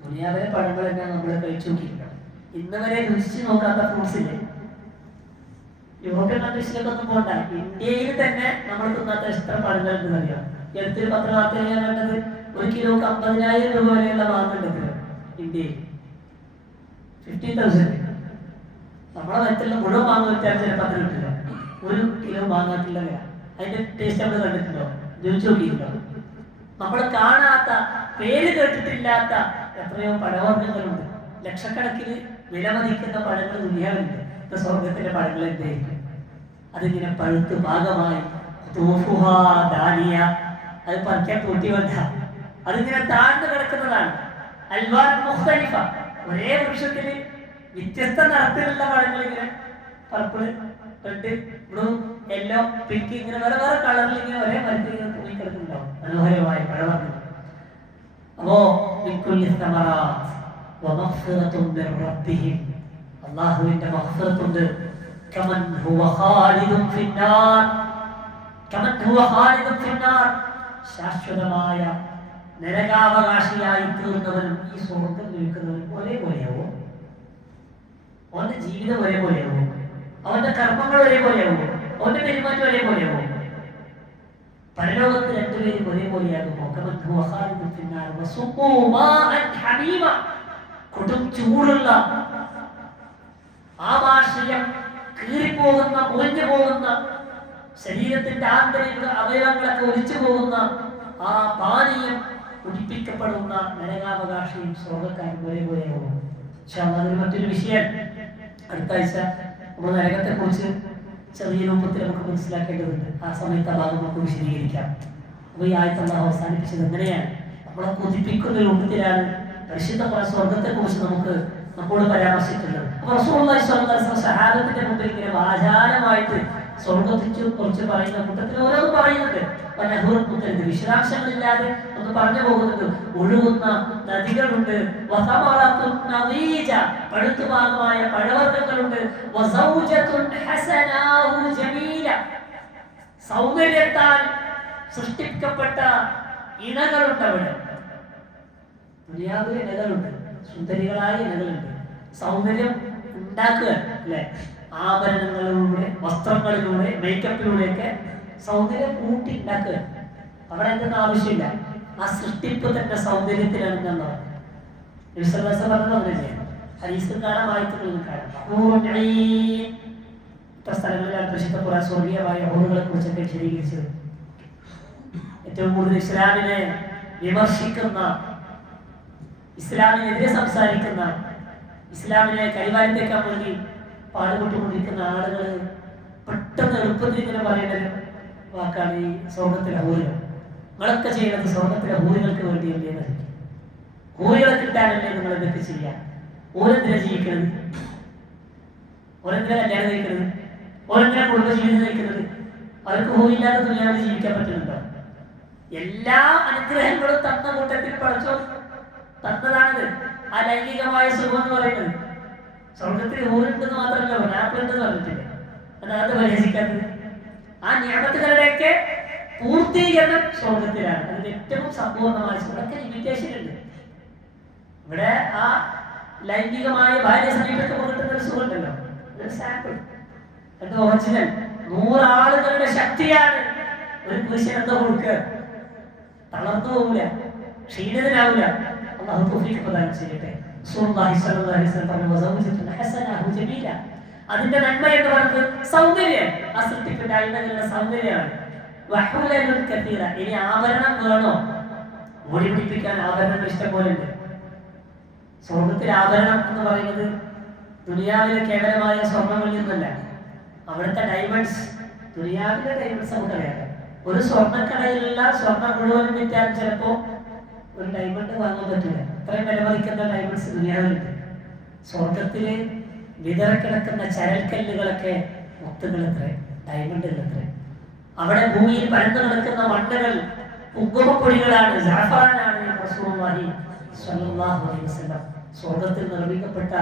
ദുനിയാവിലെ പഴങ്ങൾ തന്നെ നമ്മൾ കഴിച്ചു നോക്കിയില്ല. ഇന്ന് വരെ രുചിച്ച് നോക്കാത്ത ഫ്രൂട്ട്സ് ഇല്ലേ? യൂറോപ്യൻ കൺട്രീസിലൊക്കെ ഒന്നും പോകണ്ട, ഇന്ത്യയിൽ തന്നെ നമ്മൾ തിന്നാത്ത എത്ര പഴങ്ങൾ ഉണ്ടെന്ന് അറിയാം. ഈ അടുത്തൊരു പത്രവാർത്ത ഞാൻ കണ്ടത് 1 കിലോക്ക് 50,000 രൂപ വരെയുള്ള വാങ്ങുന്നുണ്ട് ഇന്ത്യയിൽ. 50,000. നമ്മളെ മറ്റുള്ള മുഴുവൻ വാങ്ങാൻ വെച്ചാൽ ചിലപ്പോൾ അത്ര കിട്ടില്ല. 1 കിലോ വാങ്ങാത്തില്ല വില. അതിന്റെ ടേസ്റ്റ് നമ്മൾ കണ്ടിട്ടുണ്ടോ? രുചിച്ച് നോക്കിയിട്ടുണ്ടോ? നമ്മൾ കാണാത്ത, പേര് കേട്ടിട്ടില്ലാത്ത എത്രയോ പഴവർഗ്ഗങ്ങളുണ്ട്. ലക്ഷക്കണക്കിന് വില മതിക്കുന്ന പഴങ്ങൾ ദുനിയാവിലുണ്ട്. സ്വർഗത്തിന്റെ പഴങ്ങൾ എന്തായിരിക്കും? അതിങ്ങനെ പഴുത്ത് ഭാഗമായി അത് പറിക്കാൻ കൂട്ടി വേണ്ട, അതിങ്ങനെ താഴ്ന്നു കിടക്കുന്നതാണ്. അൽവാൻ മുഖ്തലിഫ, ഒരേ വൃക്ഷത്തിൽ വ്യത്യസ്ത നിറത്തിലുള്ള പഴങ്ങൾ ഇങ്ങനെ purple, red, blue, yellow, pink, ഇങ്ങനെ വേറെ വേറെ കളറിൽ ഇങ്ങനെ ഒരേ മരത്തിൽ ഇങ്ങനെ തൂങ്ങിക്കിടക്കുന്നുണ്ടാവും മനോഹരമായ പഴവർഗ്ഗങ്ങൾ. അപ്പോ അല്ലാഹുവിന്റെ മഗ്ഫിറത്തുണ്ട്. കമൻ ഹുവ ഖാലിദുൻ ഫിന്നാർ, കമൻ ഹുവ ഖാലിദുൻ ഫിന്നാർ, ശാശ്വതമായ നരകാവകാശിയായി തീർന്നവനും ഈ സ്വർഗ്ഗം ലഭിക്കുന്നവനും ഒരേപോലെയാവോ? അവന്റെ ജീവിതം ഒരേപോലെയാവോ? അവന്റെ കർമ്മങ്ങൾ ഒരേപോലെയാവോ? അവന്റെ പെരുമാറ്റം ഒരേപോലെയാവോ? പരലോകത്ത് രണ്ടുപേരും ഒരേപോലെയാകുമോ? കമൻ ഹുവ ഖാലിദുൻ ഫിന്നാർ വസുഖൂ മാഅൻ ഹമീമ, കൊടും ചൂടുള്ള ആമാശയം കീറിപ്പോകുന്ന, മുറിഞ്ഞു പോകുന്ന, ശരീരത്തിന്റെ ആന്തരിക അവയവങ്ങളൊക്കെ ഒലിച്ചു പോകുന്ന ആ പാനീയം കുടിപ്പിക്കപ്പെടുന്ന നരകാവകാശിയും സ്വർഗ്ഗക്കാരും ഒരേപോലെയാകും. അതൊരു മറ്റൊരു വിഷയം. അടുത്ത ആഴ്ച നമ്മൾ നരകത്തെ കുറിച്ച് ചെറിയ രൂപത്തിൽ നമുക്ക് മനസ്സിലാക്കേണ്ടതുണ്ട്. ആ സമയത്ത് ആ ഭാഗം നമുക്ക് വിശദീകരിക്കാം. അപ്പൊ ഈ ആയത്ത് അല്ലാഹു അവസാനിപ്പിച്ചത് എങ്ങനെയാണ്? നമ്മളെ കൊതിപ്പിക്കുന്ന രൂപത്തിലാണ് പരിശുദ്ധ സ്വർഗത്തെ കുറിച്ച് നമ്മോട് പരാമർശിച്ചിട്ടുള്ളത്. അപ്പൊ റസൂലുള്ളാഹി സ്വല്ലല്ലാഹു അലൈഹി വസല്ലം സഹാബത്തിന്റെ മുമ്പിൽ ഇങ്ങനെ വാചാലമായിട്ട് സ്വർഗത്തെ കുറിച്ച് പറയുന്ന കൂട്ടത്തിൽ ഓരോന്നും പറയുന്നുണ്ട്. വിശദാംശങ്ങളില്ലാതെ ഒന്ന് പറഞ്ഞു പോകുന്നുണ്ട്. ഒഴുകുന്ന നദികളുണ്ട്, പഴുത്തുഭാഗമായ പഴവർഗ്ഗങ്ങളുണ്ട്, സൗന്ദര്യത്താൽ സൃഷ്ടിക്കപ്പെട്ട ഇണകളുണ്ട്. അവിടെ ദുനിയാവിലെ ഇണകളുണ്ട്, സുന്ദരികളായ ഇണകളുണ്ട്. സൗന്ദര്യം ഉണ്ടാക്കുക അല്ലെ, ആഭരണങ്ങളിലൂടെ, വസ്ത്രങ്ങളിലൂടെ, മേക്കപ്പിലൂടെയൊക്കെ സൗന്ദര്യം കൂട്ടി ഉണ്ടാക്കുക. അവിടെ എന്തെന്ന് ആവശ്യമില്ല, ആ സൃഷ്ടിപ്പ് തന്നെ സൗന്ദര്യത്തിലാണ് എന്നുള്ളത് പറഞ്ഞത്. ഹദീസിൽ കാണാം, ആയത്തുകളിൽ കാണാം. ഇത്ര സ്ഥലങ്ങളിലാണ് പരിശുദ്ധ ഖുർആൻ സ്വർഗീയമായ ഹൂറുകളെ കുറിച്ചൊക്കെ വിശദീകരിച്ചത്. ഏറ്റവും കൂടുതൽ ഇസ്ലാമിനെ വിമർശിക്കുന്ന, ഇസ്ലാമിനെതിരെ സംസാരിക്കുന്ന, ഇസ്ലാമിനെ കരിവാരിത്തേക്കാൻ വേണ്ടി പാടുപെട്ടുകൊണ്ടിരിക്കുന്ന ആളുകൾ പെട്ടെന്ന് എളുപ്പത്തിൽ ഇങ്ങനെ പറയുന്ന വാക്കാണ് ഈ സ്വർഗത്തിലെ ഹൂറുകൾ. നിങ്ങളൊക്കെ ചെയ്യുന്നത് സ്വർഗത്തിലെ ഹൂറുകൾക്ക് വേണ്ടിയല്ലേ? ഹൂറുകളെ കിട്ടാനല്ലേ നിങ്ങൾ ഇതൊക്കെ ചെയ്യാൻ? ഓരെന്തിനാ ജീവിക്കുന്നത്? ഓരെന്തിനാ കല്യാണം കഴിക്കുന്നത്? ഓരെന്തിനാ കുടുംബജീവിതം നയിക്കുന്നത്? അവർക്ക് ഹൂറില്ലാതെ ദുനിയാവിൽ ജീവിക്കാൻ പറ്റുന്നുണ്ടോ? എല്ലാ അനുഗ്രഹങ്ങളും തന്ന കൂട്ടത്തിൽ പഠിച്ചോ തന്നതാണിത്. ആ ലൈംഗികമായ സുഖം എന്ന് പറയുന്നത് സ്വർഗത്തിൽ ഹൂറുണ്ടെന്ന് മാത്രമല്ല, ആപ്പിളുണ്ടെന്ന് പറഞ്ഞിട്ടില്ല. അതാണ് പരിഹസിക്കാത്തത്. ആ നിയമത്തുകളുടെയൊക്കെ പൂർത്തീകരണം സ്വർഗത്തിലാണ്. അതിന് ഏറ്റവും സമ്പൂർണ്ണമായ സുഖത്തിന് ലിമിറ്റേഷൻ ഉണ്ട്. ഇവിടെ ആ ലൈംഗികമായ ഭാര്യ സമീപത്ത് കിട്ടുന്ന ഒരു സുഖം ഉണ്ടല്ലോ, അതൊരു സാമ്പിൾ. അത് ഒറിജിനൽ 100 ആളുകളുടെ ശക്തിയാണ് ഒരു പുരുഷൻ എന്താ കൊടുക്കുക. തളർന്നു പോകില്ല, ക്ഷീണിതനാവില്ല. അല്ലാഹു തൗഫീഖ് പ്രദാനം ചെയ്യട്ടെ. റസൂലുള്ളാഹി സ്വല്ലല്ലാഹു അലൈഹി വസല്ലം പറഞ്ഞു, വസൗജത്തുൻ ഹസനഹു ജമീല. അതിന്റെ നന്മ എന്ന് പറയുന്നത് സൗന്ദര്യം, ആ സൃഷ്ടിപ്പിന്റെ അഴിമതികളുടെ സൗന്ദര്യമാണ്. വഹുലലുൻ കതീറ. ഇനി ആഭരണം വേണോ? ഓടി പിടിപ്പിക്കാൻ ആഭരണം ഇഷ്ടം പോലെ ഉണ്ട്. സ്വർഗത്തിൽ ആഭരണം എന്ന് പറയുന്നത് ദുനിയാവിലെ കേവലമായ സ്വർണ്ണമൊന്നുമല്ല. അവിടുത്തെ ഡയമണ്ട്സ്, ദുനിയാവിലെ ഡയമണ്ട്സ് നമുക്കറിയാം. ഒരു സ്വർണ്ണക്കടയിലുള്ള സ്വർണ്ണം മുഴുവനും വിറ്റാൽ ചിലപ്പോ ഒരു ഡയമണ്ട് വാങ്ങാൻ പറ്റില്ല. അത്രയും വില മതിക്കുന്ന ഡയമണ്ട്സ് ദുനിയാവിലുണ്ട്. സ്വർഗത്തില് വിതറക്കിടക്കുന്ന ചരൽക്കല്ലുകളൊക്കെ മുത്തുകൾ എത്ര, ഡയമണ്ടുകൾ എത്ര. അവിടെ ഭൂമിയിൽ പരന്നു കിടക്കുന്ന മണ്ണുകൾ കുങ്കുമപ്പൊടികളാണ്, ജഅഫറാനാണ്. റസൂലുള്ളാഹി സ്വല്ലല്ലാഹു അലൈഹി വസല്ലം സ്വർഗത്തിൽ നിർമ്മിക്കപ്പെട്ട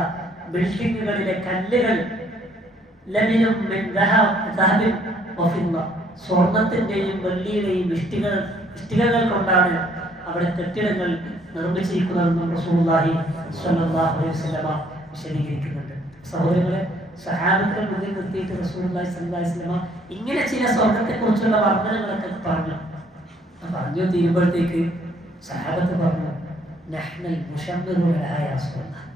ബിൽഡിങ്ങുകളിലെ കല്ലുകൾ ലബിനും മിൻ ദഹബിൻ വഫിദ്ദ, സ്വർണത്തിന്റെയും വെള്ളിയുടെയും ഇഷ്ടികകൾ കൊണ്ടാണ് അവിടെ കെട്ടിടങ്ങൾ നിർമ്മിച്ചിരിക്കുന്നതെന്നും റസൂലുള്ളാഹി സ്വല്ലല്ലാഹു അലൈഹി വസല്ലം വിശദീകരിക്കുന്നുണ്ട്. സഹോദരങ്ങളെ, സഹാബത്തുകൾ മുന്നിൽ നിർത്തിയിട്ട് റസൂലുള്ളാഹി സ്വല്ലല്ലാഹു അലൈഹി വസല്ലം ഇങ്ങനെ ചില സ്വർഗത്തെക്കുറിച്ചുള്ള വർണ്ണനകളൊക്കെ പറഞ്ഞു തീരുമ്പോഴത്തേക്ക് സഹാബത്ത് പറഞ്ഞു, നഹ്നൽ മുശമ്മിറൂന യാ റസൂലല്ലാഹ്,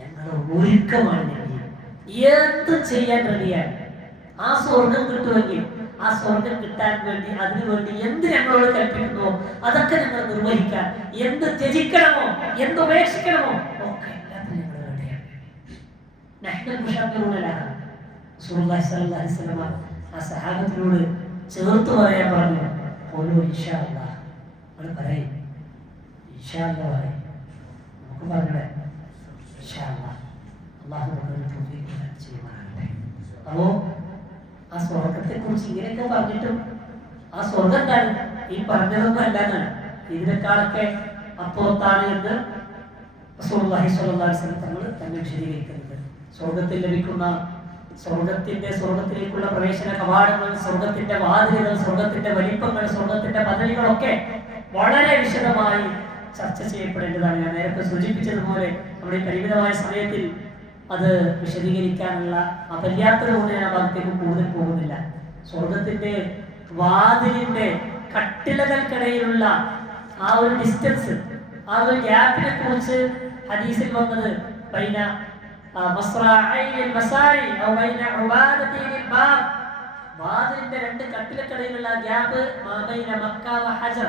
ഞങ്ങൾ ഒരുക്കമാണ്, നബിയെ എന്ത് ചെയ്യാൻ റെഡിയാണ്. ആ സ്വർഗം കിട്ടുമെങ്കിൽ ആ സ്വർഗം കിട്ടാൻ വേണ്ടി, അതിനുവേണ്ടി എന്ത് ഞങ്ങളോട് കൽപ്പിക്കുന്നുവോ അതൊക്കെ ഞങ്ങൾ നിർവഹിക്കാൻ, എന്ത് ത്യജിക്കണമോ എന്ത് ഉപേക്ഷിക്കണമോ ഒക്കെ എല്ലാത്തിനും ഞങ്ങൾ റെഡിയാണ്. നഹ്നൽ മുശമ്മിറൂന ലാഹ, റസൂലുള്ളാഹി സ്വല്ലല്ലാഹു അലൈഹി വസല്ലം ആ സഹാബത്തിനോട് ചേർത്ത് പറയാൻ പറഞ്ഞു. ഓരോ ഇൻഷാ അല്ലാഹ് അത് പറയും, ഇൻഷാ അല്ലാഹ് പറയും. നമുക്ക് പറയണേ ഇൻഷാ അല്ലാഹ്. അല്ലാഹു നമുക്ക് തൗഫീഖ് ചെയ്യുമാറാകട്ടെ. അപ്പോൾ ആ സ്വർഗത്തെക്കുറിച്ച് ഇങ്ങനെയൊക്കെ പറഞ്ഞിട്ടും ആ സ്വർഗം എന്താണ്? ഈ പറഞ്ഞതൊന്നും അല്ലാന്നാണ്, ഇതിനേക്കാളൊക്കെ അപ്പുറത്താണ് എന്ന് റസൂലുള്ളാഹി സ്വല്ലല്ലാഹു അലൈഹി വസല്ലം തങ്ങൾ തന്നെ വിശദീകരിക്കുന്നത്. സ്വർഗത്തിൽ ലഭിക്കുന്ന സ്വർഗത്തിലേക്കുള്ള പ്രവേശന കവാടങ്ങൾ, സ്വർഗത്തിന്റെ വാതിലുകൾ, സ്വർഗത്തിന്റെ വലിപ്പങ്ങൾ, സ്വർഗത്തിന്റെ പദവികളൊക്കെ വളരെ വിശദമായി ചർച്ച ചെയ്യപ്പെടേണ്ടതാണ്. ഞാൻ നേരത്തെ സൂചിപ്പിച്ചതുപോലെ നമ്മുടെ പരിമിതമായ സമയത്തിൽ അത് വിശദീകരിക്കാനുള്ള അപര്യാപ്തത കൊണ്ട് ഞാൻ ആ ഭാഗത്തേക്ക് കൂടുതൽ പോകുന്നില്ല. സ്വർഗത്തിന്റെ വാതിലിന്റെ കട്ടിലകൾക്കിടയിലുള്ള ആ ഒരു ഡിസ്റ്റൻസ്, ആ ഒരു ഗ്യാപ്പിനെ കുറിച്ച് ഹദീസിൽ വന്നത് ബൈന മസ്റാഇൽ മസാരി ഔ ബൈന ഉബാദതിൽ ബാബ്, വാതിലിന്റെ രണ്ട് കട്ടിലക്കടയിലുള്ള ഗ്യാപ്പ് ബൈന മക്ക വ ഹജർ,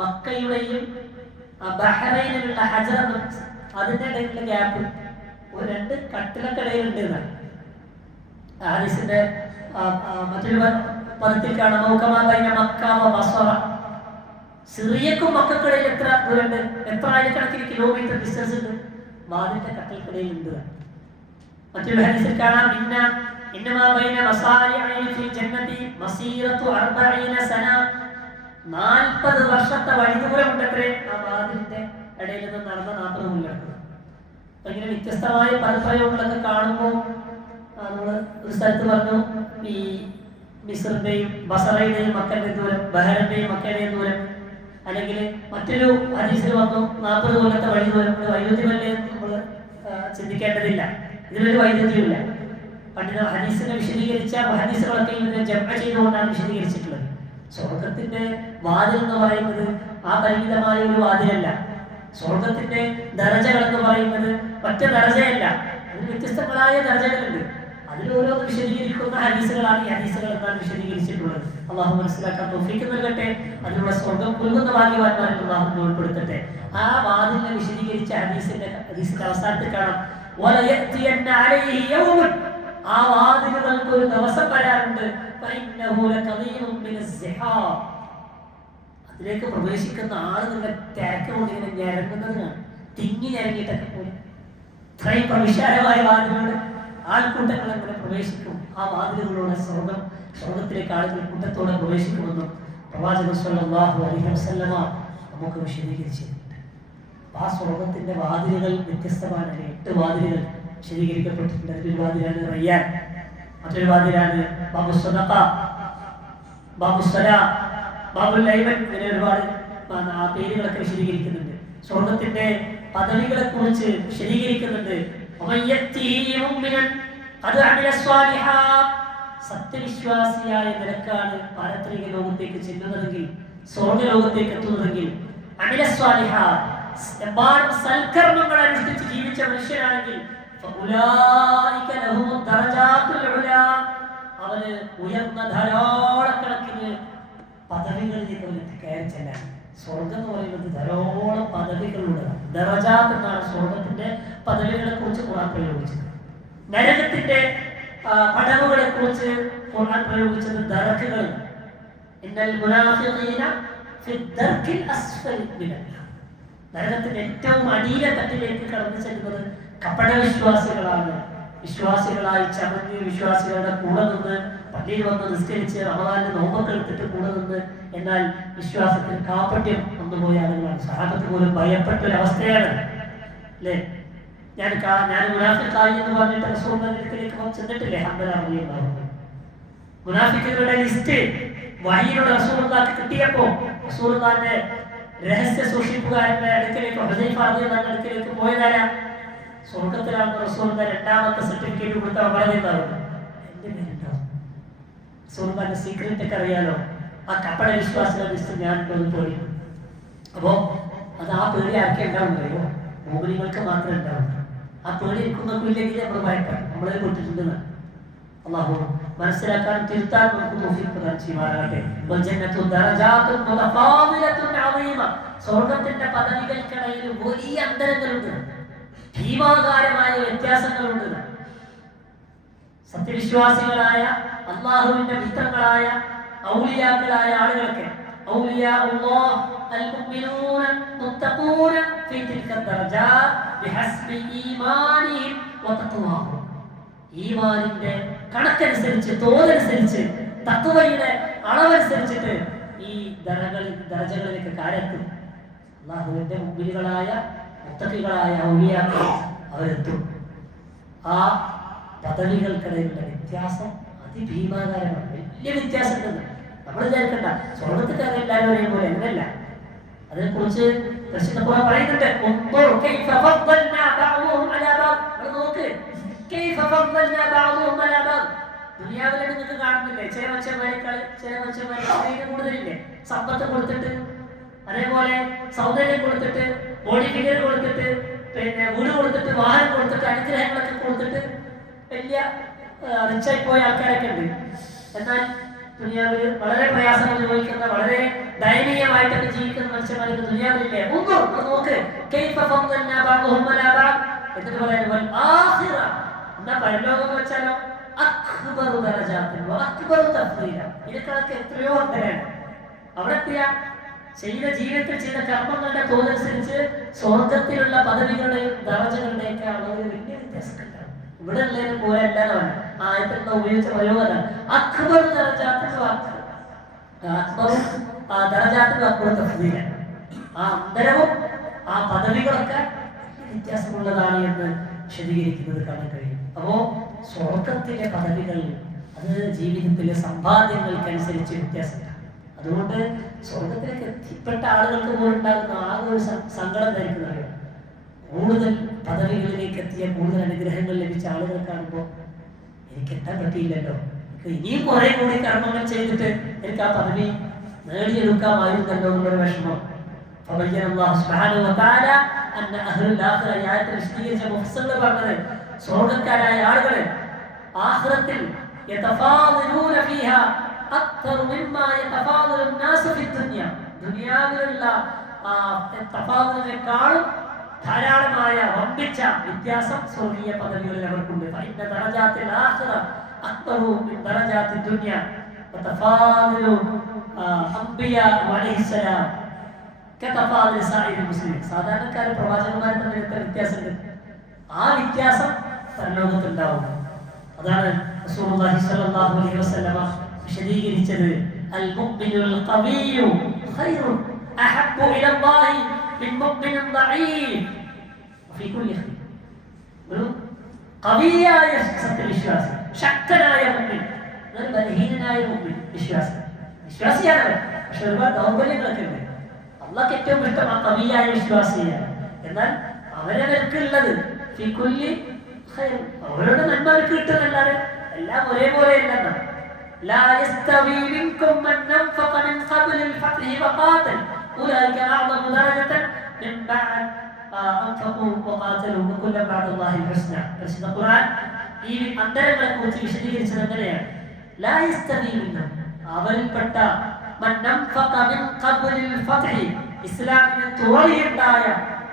മക്കയുടെയും ബഹ്റൈനിലുള്ള ഹജർ അതിന്റെ ഇടയിലുള്ള ഗ്യാപ്പ് ഒരു രണ്ട് കട്ടിലക്കടയിലുണ്ട് എന്നാണ് ഹദീസിന്റെ മറ്റൊരു പദത്തിൽ കാണാം. ബൈന മക്ക വ ബസ്റ, സിറിയക്കും മക്കൾക്കിടയിൽ എത്ര ദൂരമുണ്ട്? എത്ര ആയിരക്കണക്കിന് കിലോമീറ്റർ ഡിസ്റ്റൻസ് ഉണ്ട് വാതിലിന്റെ കട്ടൽക്കിടയിൽ ഉണ്ട്. മറ്റൊരു ഹദീസിൽ കാണാം ഇന്നമാ ബൈന മസാരിഇ ഫിൽ ജന്നതി മസീറത്തു 40 സന, 40 വർഷത്തെ വഴിദൂരമുണ്ടത്രേ ആ വാതിലിന്റെ ഇടയിൽ നിന്ന് നടന്ന 40 മുല്ലക്ക്. അപ്പൊ ഇങ്ങനെ വ്യത്യസ്തമായ പദപ്രയോഗങ്ങളൊക്കെ കാണുമ്പോൾ നമ്മൾ ഒരു സ്ഥലത്ത് പറഞ്ഞു ഈ മിസ്റിന്റെയും ബസറയുടെയും മക്കയുടെയും ദൂരം, ബഹ്റൈന്റെയും മക്കയുടെയും ദൂരം, അല്ലെങ്കിൽ മറ്റൊരു ഹദീസിൽ വന്നു 40 കൊല്ലത്തെ വഴി ദൂരം. വൈരുദ്ധ്യമല്ലേ നമ്മൾ ചിന്തിക്കേണ്ടതില്ല, ഇതിലൊരു വൈരുദ്ധ്യമില്ല. പണ്ഡിത ഹദീസിനെ വിശദീകരിച്ച ഹദീസുകളൊക്കെ ഇതിനെ ജമ ചെയ്തുകൊണ്ടാണ് വിശദീകരിച്ചിട്ടുള്ളത്. സ്വർഗത്തിന്റെ വാതിൽ എന്ന് പറയുന്നത് ആ പരിമിതമായ ഒരു വാതിലല്ല. സ്വർഗത്തിന്റെ ദർജകൾ എന്ന് പറയുന്നത് ഒറ്റ ദർജയല്ല, അതിന് വ്യത്യസ്തങ്ങളായ ദർജകളുണ്ട്. അതിലോരോന്ന് വിശദീകരിക്കുന്ന ഹദീസുകളാണ് ഈ ഹദീസുകൾ എന്നാണ് വിശദീകരിച്ചിട്ടുള്ളത്. അള്ളാഹു മനസ്സിലാക്കാൻ തൗഫീഖ് നൽകട്ടെ. അതിനുള്ള സ്വർഗം പുൽകുന്ന ഭാഗ്യവാന്മാരിൽ അള്ളാഹു ഉൾപ്പെടുത്തട്ടെ. ആ വാതിലിനെ വിശദീകരിച്ച ഹദീസിന്റെ അവസാനത്തിൽ കാണാം, ആ വാതിലുകൾക്ക് ഒരു ദിവസം വരാറുണ്ട്, അതിലേക്ക് പ്രവേശിക്കുന്ന ആളുകളുടെ തിരക്ക് കൊണ്ട് ഇങ്ങനെ ഞരങ്ങുന്നതിനാണ്, തിങ്ങി ഞരങ്ങിയിട്ടൊക്കെ പോലും ഇത്രയും പ്രവിശാലമായ വാതിലുകൾ ആൾക്കൂട്ടങ്ങൾ അങ്ങനെ പ്രവേശിക്കും. ആ വാതിലുകളോടെ സ്വർഗത്തിലേക്ക് ആളുകൾ കൂട്ടത്തോടെ പ്രവേശിക്കുമെന്നും പ്രവാചകൻ സ്വല്ലല്ലാഹു അലൈഹി വസല്ലമ നമുക്ക് വിശദീകരിച്ചിട്ടുണ്ട്. ആ സ്വർഗത്തിന്റെ വാതിലുകൾ വ്യത്യസ്തമാണ്. 8 വാതിലുകൾ വിശദീകരിക്കപ്പെട്ടിട്ടുണ്ട്. അതിലൊരു വാതിലാണ് റയ്യാൻ, മറ്റൊരു വാതിലാണ് ബാബു സദഖ, ബാബു സലാ, ബാബുൽ ഐമൻ, ഇങ്ങനെ ഒരുപാട് ആ പേരുകളൊക്കെ വിശദീകരിക്കുന്നുണ്ട്. സ്വർഗത്തിന്റെ പദവികളെ കുറിച്ച് വിശദീകരിക്കുന്നുണ്ട്. സത്യവിശ്വാസിയായ നിലക്കാണ് പാരത്രിക ലോകത്തേക്ക് ചെല്ലുന്നതെങ്കിൽ, സ്വർഗ്ഗലോകത്തേക്ക് എത്തുന്നതെങ്കിൽ, സൽക്കർമ്മങ്ങൾ അനുഷ്ഠിച്ച് ജീവിച്ച മനുഷ്യനാണെങ്കിൽ അവന് ഉയർന്ന ധാരാളക്കണക്കിന് പദവികളിലേക്ക് അവന് കയറി ചെല്ലാൻ. സ്വർഗം എന്ന് പറയുന്നത് ധാരാളം പദവികളുള്ളതാണ്. ദറജാത്ത് എന്നാണ് സ്വർഗത്തിന്റെ പദവികളെ കുറിച്ച് ഖുർആൻ പ്രയോഗിച്ചത്. നരകത്തിന്റെ പടവുകളെ കുറിച്ച് ഖുർആൻ പ്രയോഗിച്ചത് ദറക്കുകൾ. ഇന്നൽ മുനാഫിഖീന ഫി ദർക്കിൽ അസ്ഫലി മിനൽ നാർ, നരകത്തിന്റെ ഏറ്റവും അടിയിലെ തട്ടിലേക്ക് കടന്നു ചെല്ലുന്നത് കപട വിശ്വാസികളാണ്. വിശ്വാസികളായി ചമഞ്ഞ് വിശ്വാസികളുടെ കൂടെ നിന്ന് പള്ളിയിൽ വന്ന് നിസ്കരിച്ച് റമദാനിന്റെ നോമ്പൊക്കെ എടുത്തിട്ട് കൂടെ നിന്ന്, എന്നാൽ വിശ്വാസത്തിൽ കാപട്യം വന്നുപോയ ആളുകളാണ്. സഹാബത്ത് പോലും ഭയപ്പെട്ട ഒരു അവസ്ഥയാണ് അല്ലേ? ഞാൻ മുനാഫിഖായി എന്ന് പറഞ്ഞിട്ട് റസൂലുള്ളാഹിന്റെ അടുക്കലേക്ക് ചെന്നിട്ടില്ലേ? മുനാഫിക്കുകളുടെ ലിസ്റ്റ് വഹിയിലൂടെ റസൂലുള്ളാഹിക്ക് കിട്ടിയപ്പോൾ റസൂലുള്ളാഹിന്റെ രഹസ്യ സൂക്ഷിപ്പുകാരന്റെ അടുക്കലേക്ക്, ഹുദൈഫ റളിയല്ലാഹു അടുക്കലേക്ക് പോയതാരാ? സ്വർഗത്തിലാണ് റസൂലുള്ളാഹി രണ്ടാമത്തെ സർട്ടിഫിക്കറ്റ് കൊടുത്ത പറയുന്നുണ്ടാവും. എന്റെ പേരുണ്ടാവും. റസൂലുള്ളാഹിന്റെ സീക്രറ്റ് ഒക്കെ അറിയാലോ. ആ കപട വിശ്വാസികളുടെ ലിസ്റ്റ് ഞാൻ പോയി. അപ്പോ അത് ആ പേടി ആർക്കെ ഉണ്ടാവുന്നറിയോ? മോമിനികൾക്ക് മാത്രമേ ഉണ്ടാവും. ആ പേടി ഇരിക്കുന്നവർക്കില്ലെങ്കിൽ നമ്മൾ ഭയപ്പെടാം, നമ്മളെ കൊണ്ടിട്ടുണ്ടെന്ന്. അല്ലാഹു മനസ്സിലാക്കാൻ തിരുത്താൻ നമുക്ക് തൗഫീഖ് പ്രദാനം ചെയ്യുമാറാകട്ടെ. സ്വർഗത്തിന്റെ പദവികൾക്കിടയിൽ വലിയ അന്തരങ്ങളുണ്ട്, ഭീമാകാരമായ വ്യത്യാസങ്ങളുണ്ട്. സത്യവിശ്വാസികളായ അല്ലാഹുവിന്റെ മിത്രങ്ങളായ ഔലിയാക്കളായ ആളുകൾക്ക് ഔലിയാഉല്ലാഹ് അൽമുഅ്മിനൂന മുത്തഖൂന ഫീ തിൽക ദറജാത്ത് ബിഹസ്ബി ഈമാനിഹിം വതഖ്വാഹും. ഈമാനിന്റെ കണക്കനുസരിച്ച്, തോതനുസരിച്ച്, തഖ്വയുടെ അളവനുസരിച്ചിട്ട് ഈ ദറജകളിലേക്ക് കാരെത്തും. അല്ലാഹുവിന്റെ മുഅ്മിനുകളായ മുത്തഖികളായ ഔലിയാക്കൾ അവരെത്തും. ആ പദവികൾക്കിടയിലുള്ള വ്യത്യാസം അതിഭീമാകാരമാണ്. വലിയ വ്യത്യാസം ഉണ്ടെന്ന് നമ്മൾ വിചാരിക്കണ്ട. സ്വർഗത്തിൽ കയറി എല്ലാവരും ഒരേപോലെ അങ്ങനെയല്ല. അതിനെക്കുറിച്ച് പരിശുദ്ധ ഖുർആൻ പറയുന്നുണ്ട്. ദുനിയാവിലെ നിങ്ങൾക്ക് കാണുന്നില്ലേ, ചില മനുഷ്യന്മാരെക്കാൾ ചില മനുഷ്യന്മാരെ കൂടുതലില്ലേ? സമ്പത്ത് കൊടുത്തിട്ട്, അതേപോലെ സൗന്ദര്യം കൊടുത്തിട്ട്, ബോഡി ഫിഗർ കൊടുത്തിട്ട്, പിന്നെ വീട് കൊടുത്തിട്ട്, വാഹനം കൊടുത്തിട്ട്, അനുഗ്രഹങ്ങളൊക്കെ കൊടുത്തിട്ട് വലിയ റിച്ചായി പോയ ആൾക്കാരൊക്കെ ഉണ്ട്. എന്നാൽ ദുനിയാവിൽ വളരെ പ്രയാസം അനുഭവിക്കുന്ന, വളരെ ദയനീയമായിട്ടൊക്കെ ജീവിക്കുന്ന മനുഷ്യന്മാർക്ക് ദുനിയാവിലില്ലേ? ഒന്നും നോക്ക്. എന്നിട്ട് പറയാൻ എന്നാ പരലോകം വെച്ചാലോ അക്ബറു ദറജാത്തിൻ വ അക്ബറു തഫ്ദീല. ഇതിനൊക്കെ എത്രയോ അന്തരാണ്. അവിടെ എത്തിയാ ചെയ്ത ജീവിതത്തിൽ ചെയ്ത കർമ്മങ്ങളുടെ തോതനുസരിച്ച് സ്വർഗത്തിലുള്ള പദവികളുടെയും ദറജകളുടെയും ഒക്കെ അളവിൽ വലിയ വ്യത്യാസമുണ്ട്. ഇവിടെ ഉള്ളതിന് പോലെ അല്ലാതാണ് ആയത്തിലുള്ള ഉപയോഗിച്ച പ്രയോഗമാണ് അക്ബറു ദറജാത്തിൻ വ അക്ബറു ദറജാത്തിൻ വ അക്ബറു തഫ്ദീല. ആ അന്തരവും ആ പദവികളൊക്കെ വ്യത്യാസമുള്ളതാണ് എന്ന് വിശദീകരിക്കുന്നത് കാണാൻ കഴിയും. അപ്പോ സ്വർഗത്തിലെ പദവികൾ അത് ജീവിതത്തിലെ സമ്പാദ്യങ്ങൾക്കനുസരിച്ച് വ്യത്യാസമില്ല. അതുകൊണ്ട് സ്വർഗത്തിലേക്ക് എത്തിപ്പെട്ട ആളുകൾക്ക് പോലും ഉണ്ടാകുന്ന ആകെ ഒരു സങ്കടം ധരിക്കുന്നത് കൂടുതൽ പദവികളിലേക്ക് എത്തിയ, കൂടുതൽ അനുഗ്രഹങ്ങൾ ലഭിച്ച ആളുകൾ കാണുമ്പോൾ എനിക്ക് എത്താൻ പറ്റിയില്ലല്ലോ, ഇനിയും കുറെ കൂടി കർമ്മങ്ങൾ ചെയ്തിട്ട് എനിക്ക് ആ പദവി നേടിയെടുക്കാമായിരുന്നല്ലോ എന്നുള്ളൊരു വിഷമം. സ്വർഗക്കാരായ ആളുകൾ ആഖിറത്തിൽ ദുനിയാവിലുള്ള തഫാദുലിനേക്കാളും ധാരാളമായ വമ്പിച്ച വ്യത്യാസം സ്വർഗീയ പദവികളിൽ അവർക്കുണ്ട്. സാധാരണക്കാരെ പ്രവാചകന്മാരെ തമ്മിൽ വ്യത്യാസമുണ്ട്. ആ വ്യത്യാസം പരലോകത്തുണ്ടാവും. അതാണ് റസൂലുള്ളാഹി സ്വല്ലല്ലാഹു അലൈഹി വസല്ലമ വിശദീകരിച്ചത്. അൽ മുഅ്മിനുൽ ഖവിയ്യു ഖൈറുൻ അഹബ്ബു ഇലല്ലാഹി മിൻ മുഅ്മിനിൻ ദഈഫ് ഫീ കുല്ലി ഖൈർ. ഒരു ഖവിയായ സത്യവിശ്വാസി, ശക്തനായ മുഅ്മിൻ, ഒരു ബലഹീനനായ മുഅ്മിൻ വിശ്വാസിയാണ്, പക്ഷെ ഒരുപാട് ദൗർബല്യങ്ങളൊക്കെ ഉണ്ട്. അള്ളാഹ്ക്ക് ഏറ്റവും ഇഷ്ടം ആ ഖവിയായ വിശ്വാസിയാണ്. എന്നാൽ അവരവർക്കുള്ളത് ഫീ കുല്ലി ഖൈർ, അവരുടെ നന്മ അവർക്ക് കിട്ടുന്നല്ലാതെ എല്ലാം ഒരേപോലെ അല്ലെന്നാണ്. لا يستوي منكم من أنفق من قبل الفتح وقاتل أولئك أعظم درجة من بعد أنفقوا وقاتلوا وكلا بعد الله الحسنى. പരിശുദ്ധ ഖുർആൻ ഈ അന്തരങ്ങളെ കുറിച്ച് വിശദീകരിച്ചത് എങ്ങനെയാണ്? لا يستوي منهم, അവരിൽപ്പെട്ട من أنفق من قبل الفتح, ഇസ്ലാമിന് തുറവിയുണ്ടായ,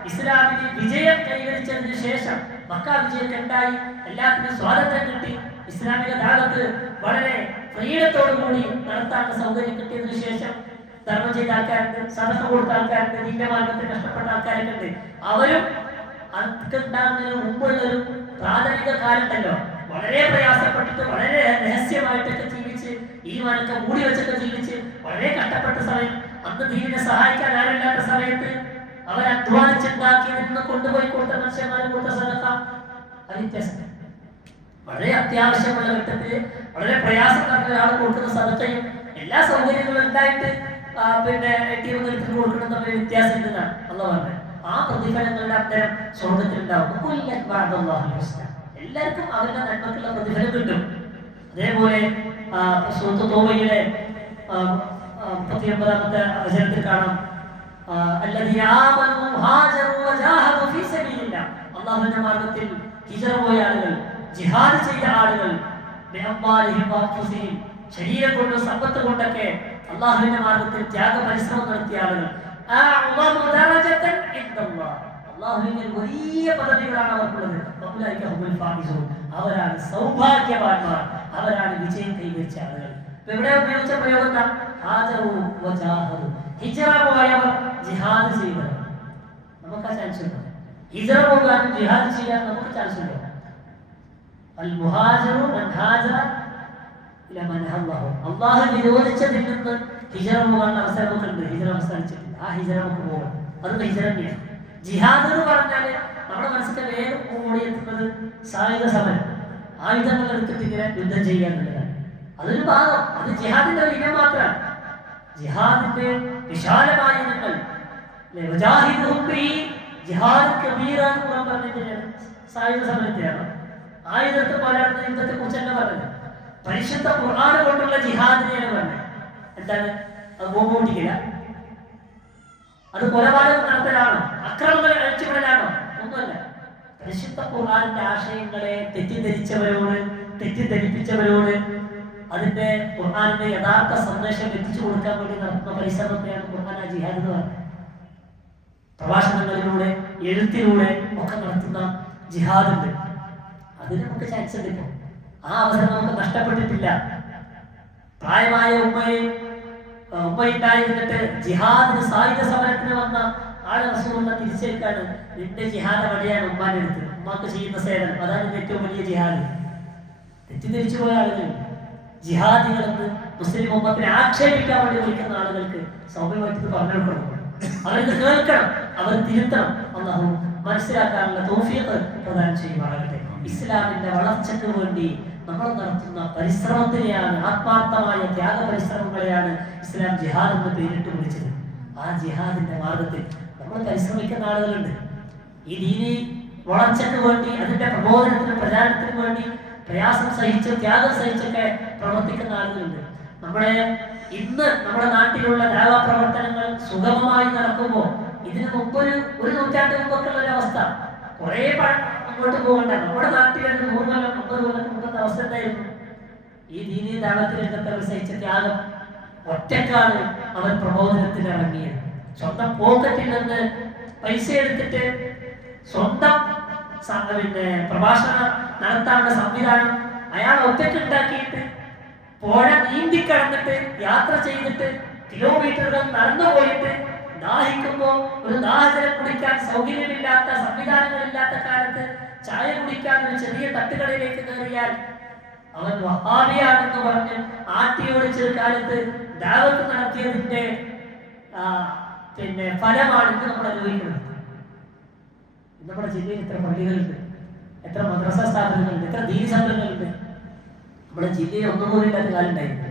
ഇസ്ലാമിന് വിജയം കൈവരിച്ചതിന് ശേഷം, മക്ക വിജയം ഉണ്ടായി, എല്ലാത്തിനും സ്വാതന്ത്ര്യം കിട്ടി, ഇസ്ലാമിക ദഅവത്ത് വളരെ ഫ്രീഡത്തോടുകൂടി നടത്താനുള്ള സൗകര്യം കിട്ടിയതിനു ശേഷം ധർമ്മം ചെയ്ത ആൾക്കാരുണ്ട്, സദഖ കൊടുത്ത ആൾക്കാരുണ്ട്, ദീന്റെ മാർഗത്തിൽ കഷ്ടപ്പെട്ട ആൾക്കാരൊക്കെ ഉണ്ട്. അവരും അവർക്കുണ്ടാകുന്നതിന് മുമ്പുള്ളൊരു പ്രാഥമിക കാലത്തല്ലോ വളരെ പ്രയാസപ്പെട്ടിട്ട് വളരെ രഹസ്യമായിട്ടൊക്കെ ജീവിച്ച്, ഈമാനൊക്കെ മൂടി വെച്ചൊക്കെ ജീവിച്ച് വളരെ കഷ്ടപ്പെട്ട സമയം, അന്ന് ദീനിനെ സഹായിക്കാൻ ആരില്ലാത്ത സമയത്ത് അവർ അധ്വാനിച്ചുണ്ടാക്കി നിന്ന് കൊണ്ടുപോയി കൊടുത്ത മനുഷ്യന്മാരെ കൊടുത്ത സദഖ വ്യത്യാസം. വളരെ അത്യാവശ്യമുള്ള ഘട്ടത്തിൽ വളരെ പ്രയാസം നടന്ന ഒരാൾ കൊടുക്കുന്ന സദഖയും എല്ലാ സൗകര്യങ്ങളും ഉണ്ടായിട്ട് പിന്നെ ATM എടുത്ത് കൊടുക്കണം തമ്മിൽ വ്യത്യാസം ഉണ്ടെന്നാണ് അള്ളാഹ് പറഞ്ഞത്. ആ പ്രതിഫലങ്ങളുടെ അന്തരം സ്വർഗത്തിലുണ്ടാവും. എല്ലാവർക്കും അവരുടെ നന്മക്കുള്ള പ്രതിഫലം കിട്ടും. അതേപോലെ സൂറത്ത് തൗബയുടെ 39-ാമത്തെ വചനത്തിൽ കാണാം, അല്ലദീന ആമനൂ ഹാജറൂ വജാഹദൂ ഫീ സബീലില്ലാഹ്, അല്ലാഹുവിന്റെ മാർഗ്ഗത്തിൽ ഹിജ്റ പോയ ആളുകൾ, ജിഹാദ് ചെയ്ത ആളുകൾ, ബിഅംവാലിഹിം വഅൻഫുസിഹിം, ശരീരം കൊണ്ടും സമ്പത്ത് കൊണ്ടൊക്കെ അല്ലാഹുവിന്റെ മാർഗ്ഗത്തിൽ ത്യാഗ പരിശ്രമം നടത്തിയ ആളുകൾ, അഅ്ളമു ദറജതൻ ഇൻദല്ലാഹ്, അല്ലാഹുവിന്റെ വലിയ പദവികളാണ് അവർക്കുള്ളത്. വഉലൈക ഹുമുൽ ഫായിസൂൻ, അവരാണ് സൗഭാഗ്യവാന്മാർ, അവരാണ് വിജയം കൈവരിച്ച ആളുകൾ. ഇവിടെ ഉപയോഗിച്ച പ്രയോഗം എന്താ? ഹാജറു വജാഹദു. ഹിജ്റ പോയവർ ജിഹാദ് ചെയ്തവർ. നമുക്ക് ആ ചാൻസ് ഉണ്ടോ? ഹിജ്റ പോകാനും ജിഹാദ് ചെയ്യാൻ നമുക്ക് ചാൻസ് ഉണ്ടോ? അൽ മുഹാജിറു മൻ ഹാജറ ഇലാ മൻ അല്ലാഹു. അല്ലാഹു വിരോധിച്ചതിൽ നിന്ന് ഹിജ്റ പോകാനുള്ള അവസരം നമുക്കുണ്ട്. ഹിജ്റ അവസാനിച്ചിട്ടില്ല, ആ ഹിജ്റ നമുക്ക് പോകണം. അത് ഹിജ്റ തന്നെയാണ്. ജിഹാദ് എന്ന് പറഞ്ഞാൽ നമ്മുടെ മനസ്സിൽ വേഗം ഓടിയെത്തുന്നത് സായുധ സമരം, ആയുധങ്ങൾ എടുത്തിട്ട് ഇങ്ങനെ യുദ്ധം ചെയ്യാന്നുള്ളതാണ്. അതൊരു ഭാഗം, അത് ജിഹാദിന്റെ ഒരു ഇനം മാത്രമാണ്. ജിഹാദിന്റെ വിശാലമായ ഇനങ്ങൾ സായുധ സമരത്തെയാണ്, ആയുധത്തെ പോരാടുന്ന യുദ്ധത്തെ കുറിച്ചല്ല പറഞ്ഞത്. പരിശുദ്ധ ഖുർആൻ കൊണ്ടുള്ള ജിഹാദിനെയാണ് പറഞ്ഞത്. എന്താണ് അത്? ബോംബ് പൊട്ടിക്കില്ല, അത് കൊലപാതകം നടത്തലാണോ, അക്രമങ്ങൾ അഴിച്ചുവിടലാണോ? ഒന്നുമല്ല. പരിശുദ്ധ ഖുർആനിന്റെ ആശയങ്ങളെ തെറ്റിദ്ധരിപ്പിച്ചവരോട് അതിന്റെ ഖുർആനിന്റെ യഥാർത്ഥ സന്ദേശം എത്തിച്ചു കൊടുക്കാൻ വേണ്ടി നടത്തുന്ന പരിശ്രമത്തെയാണ് ഖുർആൻ ജിഹാദ് എന്ന് പറയുന്നത്. പ്രഭാഷണങ്ങളിലൂടെ എഴുത്തിലൂടെ ഒക്കെ നടത്തുന്ന ജിഹാദുണ്ട്. അതിന് നമുക്ക് ചാൻസ് ഉണ്ട്. ഇപ്പോൾ ആ അവസരം നമുക്ക് നഷ്ടപ്പെട്ടിട്ടില്ല. പ്രായമായ ഉമ്മയുണ്ടായിരുന്നിട്ട് ജിഹാദിന് സായുധ സമരത്തിന് വന്ന ആളെ റസൂലുള്ള തിരിച്ചേക്കാണ്. നിന്റെ ജിഹാദ് എവിടെയാണ്? ഉമ്മാന്റെ അടുത്ത്. ഉമ്മാക്ക് ചെയ്യുന്ന സേവനം അതാണ് ഏറ്റവും വലിയ ജിഹാദ്. തെറ്റിദ്ധരിച്ചു പോയ ആളുകൾ ജിഹാദികളെന്ന് മുസ്ലിം ഉമ്മത്തിനെ ആക്ഷേപിക്കാൻ വേണ്ടി വിളിക്കുന്ന ആളുകൾക്ക് സൗമ്യമായിട്ട് പറഞ്ഞു കൊടുക്കണം. അവർക്ക് കേൾക്കണം, അവർ തിരുത്തണം. അല്ലാഹു മനസ്സിലാക്കാനുള്ള തൗഫീഖ് പ്രദാനം ചെയ്യുമാറാകട്ടെ. ഇസ്ലാമിന്റെ വളർച്ചയ്ക്ക് വേണ്ടി നമ്മൾ നടത്തുന്ന പരിശ്രമത്തിനെയാണ്, ആത്മാർത്ഥമായ ത്യാഗ പരിശ്രമങ്ങളെയാണ് ഇസ്ലാം ജിഹാദ് എന്ന് പേരിട്ട് വിളിച്ചത്. ആ ജിഹാദിന്റെ മാർഗത്തിൽ നമ്മൾ പരിശ്രമിക്കുന്ന ആളുകളുണ്ട്. ഈ ദീനി വളർച്ചയ്ക്ക് വേണ്ടി, അതിന്റെ പ്രബോധനത്തിനും പ്രചാരണത്തിനും വേണ്ടി പ്രയാസം സഹിച്ച് ത്യാഗം സഹിച്ചൊക്കെ പ്രവർത്തിക്കുന്ന ആളുകളുണ്ട്. ഇന്ന് നമ്മുടെ നാട്ടിലുള്ള ദഅവ പ്രവർത്തനങ്ങൾ സുഗമമായി നടക്കുമ്പോൾ ഇതിന് മുമ്പ് ഒരു നൂറ്റാണ്ട് മുമ്പൊക്കെ ഉള്ള ഒരു അവസ്ഥ, കുറെ മുമ്പോട്ട് പോകണ്ട. നമ്മുടെ നാട്ടിൽ 100 കൊല്ലം 50 കൊല്ലം മുമ്പത്തെ അവസ്ഥ എന്തായിരുന്നു? ഈ ദീനീ ദഅവത്ത് രംഗത്ത് അവർ സഹിച്ച ത്യാഗം. ഒറ്റക്കാണ് അവർ പ്രബോധനത്തിന് ഇറങ്ങിയത്. സ്വന്തം പോക്കറ്റിൽ നിന്ന് പൈസ എടുത്തിട്ട് സ്വന്തം പ്രഭാഷണം നടത്താനുള്ള സംവിധാനം അയാൾ ഒറ്റയ്ക്ക് ഉണ്ടാക്കിയിട്ട്, പുഴ നീന്തിക്കടന്നിട്ട് യാത്ര ചെയ്തിട്ട് കിലോമീറ്ററുകൾ നടന്നു പോയിട്ട് ദാഹിക്കുമ്പോൾ ഒരു ദാഹജലം കുടിക്കാൻ സൗകര്യമില്ലാത്ത, സംവിധാനങ്ങളില്ലാത്ത കാലത്ത് ചായ കുടിക്കാൻ ഒരു ചെറിയ തട്ടുകടയിലേക്ക് കയറിയാൽ അവൻ വഹാബിയാണെന്ന് പറഞ്ഞ് ആട്ടിയോടിച്ചൊരു കാലത്ത് ദഅവത്ത് നടത്തിയതിന്റെ ഫലമാണ് ഇന്ന് നമ്മൾ അനുഭവിക്കുന്നത്. നമ്മുടെ ജില്ലയിൽ എത്ര പള്ളികളുണ്ട്, എത്ര മദ്രസ സ്ഥാപനങ്ങളുണ്ട്, എത്ര ദീനി സംഘടനകളുണ്ട്. നമ്മുടെ ജില്ലയിൽ ഒന്നുപോലും ഇല്ലാത്ത കാലം ഉണ്ടായിരുന്നു.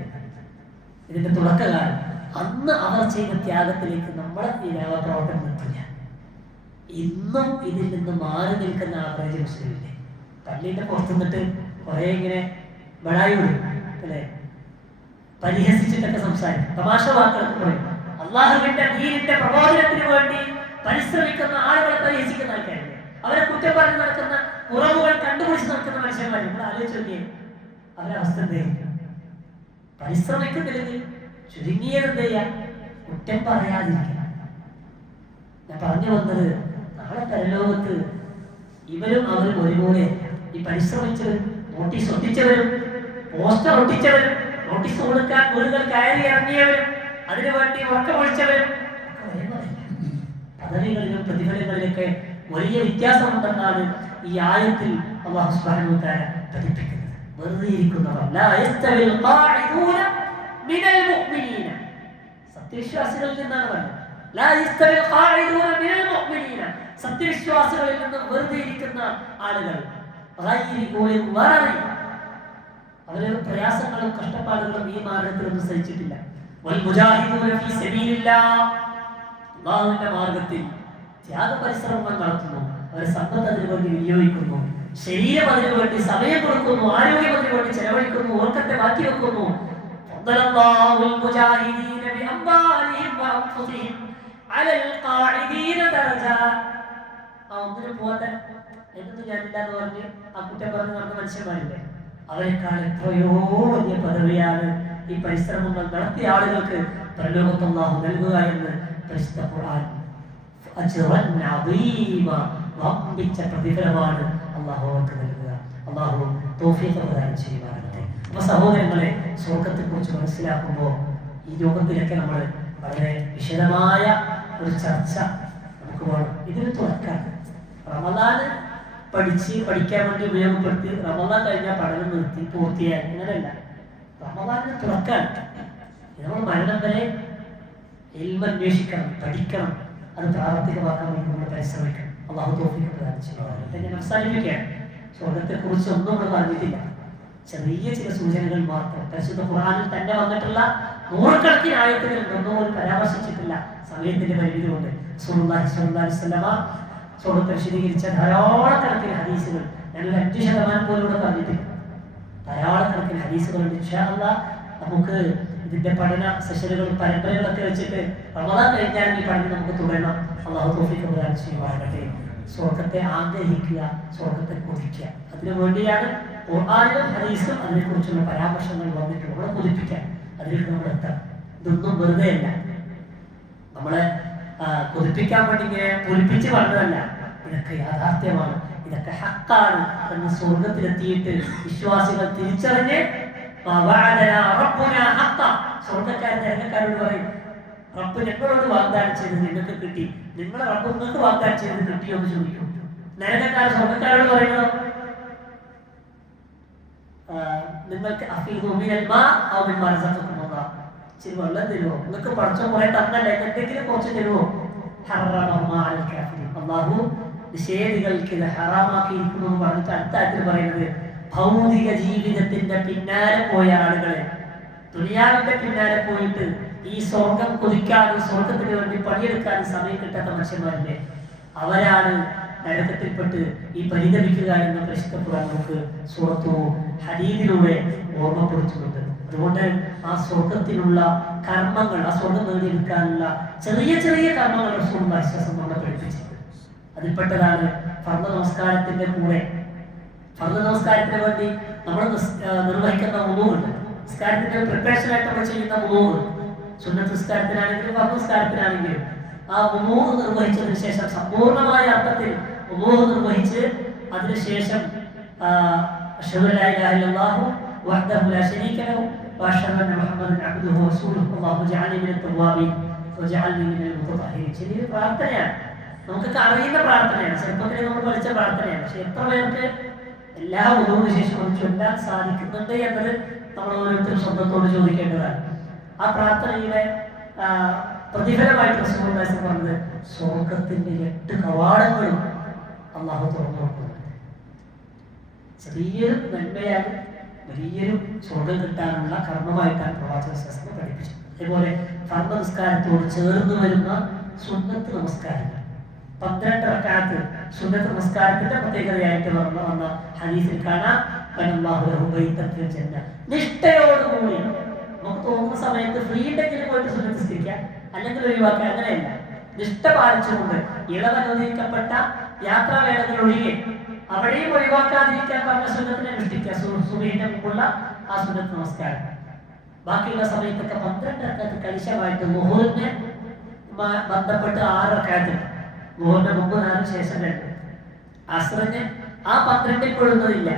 ഇതിന്റെ തുടക്കകാലം. അന്ന് അവർ ചെയ്ത ത്യാഗത്തിലേക്ക് നമ്മൾ ഈ പ്രവർത്തനം നിർത്തില്ല. ഇന്നും ഇതിൽ നിന്ന് മാറി നിൽക്കുന്ന ആവറേജ് മുസ്ലിമില്ലേ? പള്ളിയുടെ പുറത്തു നിന്നിട്ട് കുറെ ഇങ്ങനെ ബടായി വിടും അല്ലെ, പരിഹസിച്ചിട്ടൊക്കെ സംസാരിക്കും, തമാശ വാക്കുകളൊക്കെ പറയും. അള്ളാഹുവിന്റെ ദീനിന്റെ പ്രബോധനത്തിന് വേണ്ടി പരിശ്രമിക്കുന്ന ആളുകളെ പരിഹസിക്കുന്ന ആൾക്കാരില്ലേ? അവരെ കുറ്റം പറഞ്ഞ് നടക്കുന്ന, കുറവുകൾ കണ്ടുപിടിച്ച് നടക്കുന്ന മനുഷ്യന്മാർ. നമ്മൾ ആലോചിച്ച് നോക്കിയേ അവരുടെ അവസ്ഥ എന്തായിരിക്കും? പരിശ്രമിക്കുന്നില്ലെങ്കിൽ ചുരുങ്ങിയത് എന്ത് ചെയ്യാ? കുറ്റം പറയാതിരിക്കുക. ഞാൻ പറഞ്ഞു വന്നത്, നാളെ പരലോകത്ത് ഇവരും അവരും ഒരുപോലെയല്ല. ഈ പരിശ്രമിച്ചവരും, നോട്ടീസ് ഒട്ടിച്ചവരും, പോസ്റ്റർ ഒട്ടിച്ചവരും, നോട്ടീസ് കൊടുക്കാൻ വീടുകൾ കയറി ഇറങ്ങിയവരും, അതിനുവേണ്ടി ഉറക്കമൊഴിച്ചവരും പദവികളിലും പ്രതിഫലങ്ങളിലൊക്കെ വലിയ വ്യത്യാസമുണ്ടെന്നാണ് ഈ ആയത്തിൽ അല്ലാഹു സുബ്ഹാനഹു വ തആല പഠിപ്പിക്കുന്നത്. വെറുതെ ഇരിക്കുന്നവർ സത്യവിശ്വാസികളിൽ നിന്നാണ് പറഞ്ഞത്. സത്യവിശ്വാസികളിൽ നിന്ന് വെറുതെ ഇരിക്കുന്ന ആളുകൾ, അവര് പ്രയാസങ്ങളും കഷ്ടപ്പാടുകളും ഈ മാർഗത്തിലൊന്നും സഹിച്ചിട്ടില്ല. അല്ലാഹുവിന്റെ മാർഗത്തിൽ ത്യാഗപരിശ്രമങ്ങൾ നടത്തുന്നു. അവർ സമ്പത്ത് അതിനു വേണ്ടി വിനിയോഗിക്കുന്നു, ശരീരം അതിനു വേണ്ടി സമയം കൊടുക്കുന്നു, ആരോഗ്യം അതിനു വേണ്ടി ചെലവഴിക്കുന്നു, ഓർക്കത്തെ മാറ്റി വെക്കുന്നു. ഒന്നിനും പോകാത്ത എന്നൊന്നും ഞാനില്ലാന്ന് പറഞ്ഞ് ആ കുറ്റം പറഞ്ഞ് നടന്ന മനുഷ്യന്മാരില്ലേ? അവരെക്കാൾ എത്രയോ വലിയ പദവിയാണ് ഈ പരിശ്രമങ്ങൾ നടത്തിയ ആളുകൾക്ക് പരലോകത്ത് അല്ലാഹു നൽകുക എന്ന് പരിശുദ്ധ ഖുർആൻ. വമ്പിച്ച പ്രതിഫലമാണ് അല്ലാഹു അവർക്ക് നൽകുക. അള്ളാഹു തൗഫീഖ് പ്രദാനം ചെയ്യുമാറാകട്ടെ. അപ്പോൾ സഹോദരങ്ങളെ, സ്വർഗത്തെക്കുറിച്ച് മനസ്സിലാക്കുമ്പോൾ ഈ രൂപത്തിലൊക്കെ നമ്മൾ വളരെ വിശദമായ ഒരു ചർച്ച നമുക്ക് വേണം. ഇതിന് തുറക്കാൻ റമദാന് പഠിക്കാൻ വേണ്ടി ഉപയോഗപ്പെടുത്തി റമദാൻ കഴിഞ്ഞാൽ പഠനം നിർത്തി പൂർത്തിയായി അങ്ങനെയല്ല. റമദാനിന് തുറക്കാൻ നമ്മൾ മരണം വരെ ഇൽമ അന്വേഷിക്കണം, പഠിക്കണം, അത് പ്രാവർത്തികമാക്കാൻ വേണ്ടി നമ്മൾ പരിശ്രമിക്കണം. അള്ളാഹു തൗഫീഖ് പ്രദാനം ചെയ്യുമാറാകട്ടെ. ഞാൻ അവസാനിപ്പിക്കുകയാണ്. സ്വർഗത്തെക്കുറിച്ച് ഒന്നും നമ്മൾ പറഞ്ഞിട്ടില്ല, ചെറിയ ചില സൂചനകൾ മാത്രം. പരിശുദ്ധ ഖുർആനിൽ തന്നെ വന്നിട്ടുള്ള നൂറുകണക്കിന് ആയത്തുകൾ ഒന്നും പോലും പരാമർശിച്ചിട്ടില്ല, സമയത്തിന്റെ പരിമിതി കൊണ്ട്. റസൂലുള്ളാഹി സ്വല്ലല്ലാഹു അലൈഹി വസല്ലമ സ്വർഗത്തെ വിശദീകരിച്ച ധാരാളക്കണക്കിന് ഹദീസുകൾ, ഞാനൊരു 5% പോലും ഇവിടെ പറഞ്ഞിട്ടില്ല. ധാരാളക്കണക്കിന് ഹദീസുകളുണ്ട്. ഇൻഷാ അല്ലാഹ് നമുക്ക് ഇതിന്റെ പഠന സെഷനുകളും പരമ്പരകളൊക്കെ വെച്ചിട്ട് റമദാൻ കഴിഞ്ഞാൽ ഈ പഠനം നമുക്ക് തുടരണം. അള്ളാഹു തൗഫീഖ് പ്രദാനം ചെയ്യുമാറാകട്ടെ. സ്വർഗത്തെ ആഗ്രഹിക്കുക, സ്വർഗത്തെ കൊതിക്കുക, അതിനു വേണ്ടിയാണ് ഖുർആനിലും ഹദീസിലും അതിനെക്കുറിച്ചുള്ള പരാമർശങ്ങൾ വന്നിട്ടുള്ളത്. നമ്മളെ കൊതിപ്പിക്കാൻ, അതിലേക്ക് നമ്മൾ എത്താം. ഇതൊന്നും വെറുതെ അല്ല, നമ്മളെ കൊതിപ്പിക്കാൻ വേണ്ടി ഇങ്ങനെ പൊലിപ്പിച്ച് പറഞ്ഞതല്ല. ഇതൊക്കെ യാഥാർത്ഥ്യമാണ്, ഇതൊക്കെ ഹക്കാണ് എന്ന് സ്വർഗത്തിലെത്തിയിട്ട് വിശ്വാസികൾ തിരിച്ചറിഞ്ഞ് സ്വർഗക്കാരൻ നരകക്കാരോട് പറയും, റബ്ബ് ഞങ്ങളോട് വാഗ്ദാനം ചെയ്തത് നിങ്ങൾക്ക് കിട്ടി, നിങ്ങളെ റബ്ബ് നിങ്ങൾക്ക് വാഗ്ദാനം ചെയ്തത് കിട്ടിയോ എന്ന് ചോദിക്കും. നരകക്കാരൻ സ്വർഗക്കാരോട് പറയുന്നത് നിങ്ങൾക്ക് ഇച്ചിരി വെള്ളം തരുമോ, നിങ്ങൾക്ക് പഠിച്ച കുറെ തന്നല്ലേ, എന്തെങ്കിലും കുറച്ച് തരുമോ. അള്ളാഹു നിഷേധികൾക്ക് ഇത് ഹറാമാക്കിയിരിക്കുന്നു എന്ന് പറഞ്ഞിട്ട് അടുത്ത ആയത്തിൽ പറയുന്നത് ഭൗതിക ജീവിതത്തിന്റെ പിന്നാലെ പോയ ആളുകളെ, ദുനിയാവിന്റെ പിന്നാലെ പോയിട്ട് ഈ സ്വർഗം കൊതിക്കാനും സ്വർഗത്തിന് വേണ്ടി പണിയെടുക്കാനും സമയം കിട്ടാത്ത മനുഷ്യന്മാരില്ലേ, അവരാണ് നരകത്തിൽപ്പെട്ട് ഈ പരിതപിക്കുക എന്ന പരിശുദ്ധ ഖുർആൻ നമുക്ക് സൂറത്തു ഹദീദിലൂടെ ഓർമ്മപ്പെടുത്തുന്നുണ്ട്. അതുകൊണ്ട് ആ സ്വർഗത്തിനുള്ള കർമ്മങ്ങൾ, ആ സ്വർഗം നേടിയെടുക്കാനുള്ള ചെറിയ ചെറിയ കർമ്മങ്ങൾ റസൂലുള്ളാഹി സ്വല്ലല്ലാഹു അലൈഹി വസല്ലം നമ്മളെ പഠിപ്പിച്ചത്. അതിൽപ്പെട്ടതാണ് ഫർദ് നമസ്കാരത്തിന്റെ കൂടെ, ഫർദ് നമസ്കാരത്തിന് വേണ്ടി നമ്മൾ നിർവഹിക്കുന്ന വുളൂഉണ്ട്. നിസ്കാരത്തിന്റെ പ്രിപ്പറേഷൻ ആയിട്ട് നമ്മൾ ചെയ്യുന്ന വുളൂഉ, സുന്നത്ത് നിസ്കാരത്തിനാണെങ്കിലും ഫർദ് നിസ്കാരത്തിനാണെങ്കിലും ആ വുളൂഉ നിർവഹിച്ചതിന് ശേഷം സമ്പൂർണ്ണമായ അർത്ഥത്തിൽ വുളൂഉ നിർവഹിച്ച് അതിനുശേഷം അശ്ഹദു അല്ലാ ഇലാഹ ഇല്ലല്ലാഹു വഹ്ദഹു ലാ ശരീക ലഹു വഅശ്ഹദു അന്ന മുഹമ്മദൻ അബ്ദുഹു വറസൂലുഹു അല്ലാഹുമ്മ ജഅൽനി മിനൽ തവ്വാബീൻ വജഅൽനി മിനൽ മുതതഹിരീൻ. ചെറിയ പ്രാർത്ഥനയാണ്, നമുക്കൊക്കെ അറിയുന്ന പ്രാർത്ഥനയാണ്, ചെറുപ്പത്തിൽ നമ്മൾ പഠിച്ച പ്രാർത്ഥനയാണ്. പക്ഷെ എത്ര പേർക്ക് എല്ലാ വുളൂഇന് ശേഷം ചൊല്ലാൻ സാധിക്കുന്നുണ്ട് എന്നത് നമ്മൾ ഓരോരുത്തരും സ്വന്തത്തോട് ചോദിക്കേണ്ടതാണ്. ആ പ്രാർത്ഥനയിലെ പ്രതിഫലമായിട്ട് റസൂലുള്ളാഹി പറഞ്ഞത് സ്വർഗത്തിന്റെ 8 കവാടങ്ങളും അള്ളാഹു തുറന്നു കൊടുക്കുന്നുണ്ട്. ചെറിയൊരു നന്മയാണ് വലിയൊരു സ്വർഗം കിട്ടാനുള്ള കർമ്മമായിട്ടാണ് പ്രവാചക ശാസ്ത്രം പഠിപ്പിച്ചത്. അതേപോലെ ഫർദ് നിസ്കാരത്തോട് ചേർന്ന് വരുന്ന സുന്നത്ത് നമസ്കാരങ്ങൾ 12 റക്അത്ത് സുന്നത്ത് നമസ്കാരത്തിന്റെ പ്രത്യേകതയായിട്ട് വന്ന ഹദീസിൽ കാണാം, നിഷ്ഠയോടുകൂടി നമുക്ക് തോന്നുന്ന സമയത്ത് ഫ്രീ ഉണ്ടെങ്കിൽ പോയിട്ട് സുന്നത്ത് നിസ്കരിക്കാം, അല്ലെങ്കിൽ ഒഴിവാക്കുക, അങ്ങനെയല്ല. നിഷ്ഠ പാലിച്ചുകൊണ്ട് ഇളവനുവദിക്കപ്പെട്ട യാത്രാവേളകൾ ഒഴികെ അവിടെയും ഒഴിവാക്കാതിരിക്കാൻ പറഞ്ഞ സുന്നത്തിനെ അനുഷ്ഠിക്കുക. സുബഹിന്റെ മുമ്പുള്ള ആ സുന്നത്ത് നമസ്കാരം, ബാക്കിയുള്ള സമയത്തൊക്കെ 12 റക്അത്ത് കണിശമായിട്ട് മുഹൂറിന് ബന്ധപ്പെട്ട് 6 റക്അത്ത്, മുഹൂറിന്റെ മുമ്പ് 4 ശേഷം 2, അസ്റിന് ആ 12 പെടുന്നതില്ല,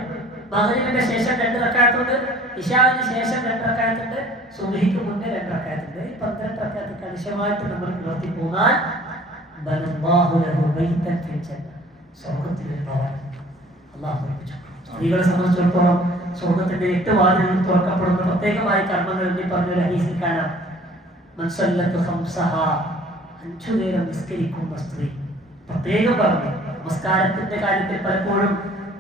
മഗ്‌രിബിന്റെ ശേഷം 2 റക്അത്തുണ്ട്, ഇശാഇന് ശേഷം 2 റക്അത്തുണ്ട്, സുബ്ഹിക്ക് മുന്നേ 2 റക്അത്തുണ്ട്. ഈ 12 റക്അത്ത് കണിശമായിട്ട് നമ്മൾ പുലർത്തി പോന്നാൽ ബനല്ലാഹു ലഹു ബൈതൻ ഫിൽ ജന്ന, സ്വർഗ്ഗത്തിലെ ഭവനം അല്ലാഹു നിർമ്മിച്ചു. സ്ത്രീകളെ സംബന്ധിച്ചിടത്തോളം സ്വർഗ്ഗത്തിന്റെ 8 വാതിലുകൾ തുറക്കപ്പെടുന്ന പ്രത്യേകമായ കർമ്മങ്ങൾ എന്ന് പറഞ്ഞ ഹദീസിൽ കാണാം. മൻ സല്ലത്ത് ഖംസഹ, 5 നേരം നിസ്കരിക്കുന്ന സ്ത്രീ. പ്രത്യേകം പറഞ്ഞു നമസ്കാരത്തിന്റെ കാര്യത്തിൽ പലപ്പോഴും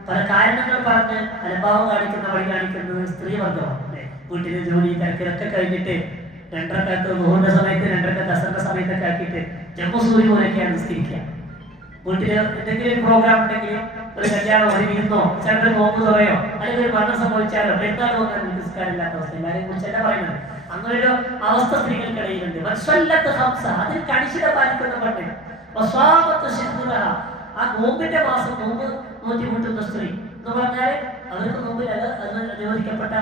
പല കാരണങ്ങൾ പറഞ്ഞ് അലംഭാവം കാണിക്കുന്ന വഴി കാണിക്കുന്നത് സ്ത്രീ വർഗമാണ്. വീട്ടിലെ ജോലി തിരക്കിലൊക്കെ കഴിഞ്ഞിട്ട് 2 റക്അത്ത് ളുഹറിന്റെ സമയത്ത് 2 റക്അത്ത് അസറിന്റെ സമയത്തൊക്കെ ആക്കിയിട്ട് ജമ്മസൂരി പോലെയൊക്കെയാണ് നിസ്കരിക്കുക. വീട്ടില് എന്തെങ്കിലും പ്രോഗ്രാം ഉണ്ടെങ്കിലും, ഒരു കല്യാണം, ഒരു വിരുന്നോ, ചിലർ നോമ്പ് തുറയോ, അല്ലെങ്കിൽ ഒരു മരണം സംഭവിച്ചാലോ പെരുന്നാളോ ഒന്നും നിസ്കാരമില്ലാത്ത അവസ്ഥ, എല്ലാവരെയും കുറിച്ചല്ല പറയുന്നത്. അങ്ങനൊരു അവസ്ഥ സ്ത്രീകൾക്കിടയിലുണ്ട്. അതിൽ കണിശത പാലിക്കുന്ന പണ്ട് ആ നോമ്പിന്റെ മാസം നോമ്പ് നോറ്റിമുട്ടുന്ന സ്ത്രീ എന്ന് പറഞ്ഞാൽ അവർക്ക് നോമ്പിൽ അത് അനുവദിക്കപ്പെട്ട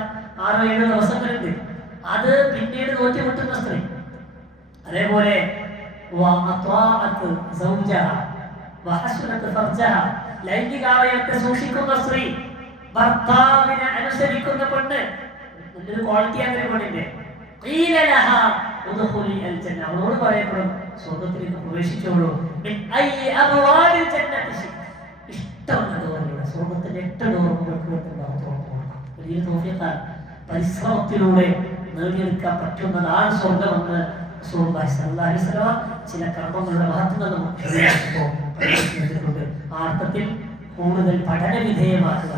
6-7 ദിവസങ്ങളുണ്ട്, അത് പിന്നീട് നോറ്റിമുട്ടുന്ന സ്ത്രീ. അതേപോലെ ലൈംഗികാവയവത്തെ സൂക്ഷിക്കുന്ന സ്ത്രീ, ഭർത്താവിനെ അനുസരിക്കുന്ന പെണ്ണ് നല്ലൊരു ക്വാളിറ്റിയാണ് ഒരു പെണ്ണിന്റെ. അവളോട് പറയപ്പെടും സ്വർഗത്തിലേക്ക് പ്രവേശിച്ചോളൂ. ഇഷ്ടമുള്ള ഡോറിലൂടെ സ്വർഗത്തിന്റെ 8 ഡോറുകൾക്ക് വലിയ തൗഫീഖാണ്. പരിശ്രമത്തിലൂടെ നേടിയെടുക്കാൻ പറ്റുന്നതാണ് സ്വർഗമെന്ന് റസൂലുള്ളാഹി സ്വല്ലല്ലാഹു അലൈഹി വസല്ലം ചില കർമ്മങ്ങളുടെ മഹത്വം നമുക്ക് ശരിയാക്കിയിട്ടുണ്ട്. ആ അർത്ഥത്തിൽ കൂടുതൽ പഠന വിധേയമാക്കുക,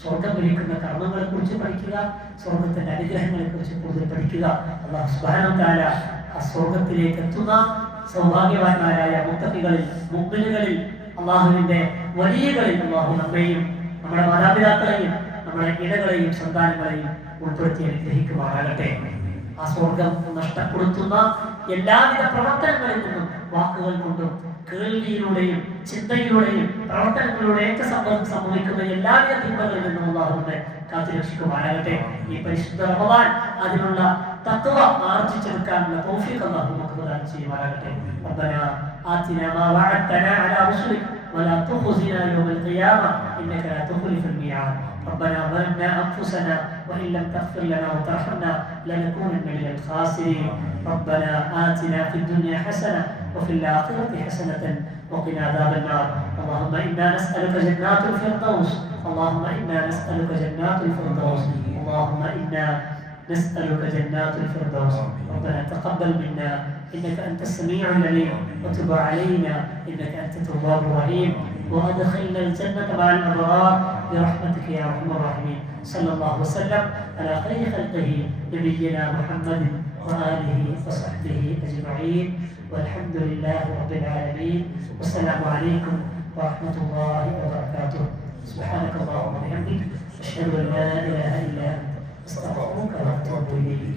സ്വർഗം വിളിക്കുന്ന കർമ്മങ്ങളെ കുറിച്ച് പഠിക്കുക, സ്വർഗത്തിന്റെ അനുഗ്രഹങ്ങളെ കുറിച്ച് കൂടുതൽ പഠിക്കുക. അല്ലാഹു സുബ്ഹാനഹു വ തആല ആ സ്വർഗത്തിലേക്ക് എത്തുന്ന സൗഭാഗ്യവാന്മാരായ മുത്തഖികളിൽ, മുഅ്മിനുകളിൽ, അല്ലാഹുവിന്റെ വലിയകളിൽ അല്ലാഹു നമ്മെയും നമ്മുടെ മാതാപിതാക്കളെയും നമ്മുടെ ഇണകളെയും സന്താനങ്ങളെയും ഉൾപ്പെടുത്തി അനുഗ്രഹിക്കുമാറാകട്ടെ. ആ സ്വർഗം നഷ്ടപ്പെടുത്തുന്ന എല്ലാവിധ പ്രവർത്തനങ്ങളിൽ നിന്നും, വാക്കുകൾ കൊണ്ടും കേൾവിയിലൂടെയും ചിന്തയിലൂടെയും പ്രവർത്തനങ്ങളിലൂടെയൊക്കെ സംഭവിക്കുന്ന എല്ലാവിധ തിന്മകളിൽ നിന്നും അല്ലാഹുവിനെ കാത്തുരക്ഷിക്കുമാറാകട്ടെ. ഈ പരിശുദ്ധ റമദാൻ അതിനുള്ള തഖ്വ ആർജിച്ചെടുക്കാനുള്ള തൗഫീഖ് അല്ലാഹു നമുക്ക് പ്രദാനം ചെയ്യുമാറാകട്ടെ. റബ്ബനാ ആതിനാ മാ വഅദ്തനാ അലാ റസൂലിക വലാ തുഖ്സിനാ യൗമൽ ഖിയാമ ഇന്നക ലാ തുഖ്ലിഫുൽ മിആദ്. ربنا ظلمنا أنفسنا وإن لم تغفر لنا وترحمنا لنكونن من الخاسرين. ربنا آتنا في الدنيا حسنة وفي الآخرة حسنة وقنا عذاب النار. اللهم إنا نسألك جنات الفردوس. اللهم إنا نسألك جنات الفردوس. اللهم إنا نسألك جنات الفردوس. ربنا تقبل منا إنك أنت السميع العليم وتب علينا إنك أنت التواب الرحيم وأدخلنا الجنة مع الأبرار برحمتك يا أرحم الراحمين. صلى الله وسلم على خير خلقه نبينا محمد وآله وصحبه أجمعين والحمد لله رب العالمين. والسلام عليكم ورحمة الله وبركاته. سبحانك اللهم وبحمدك أشهد أن لا إله إلا أنت أستغفرك وأتوب إليك.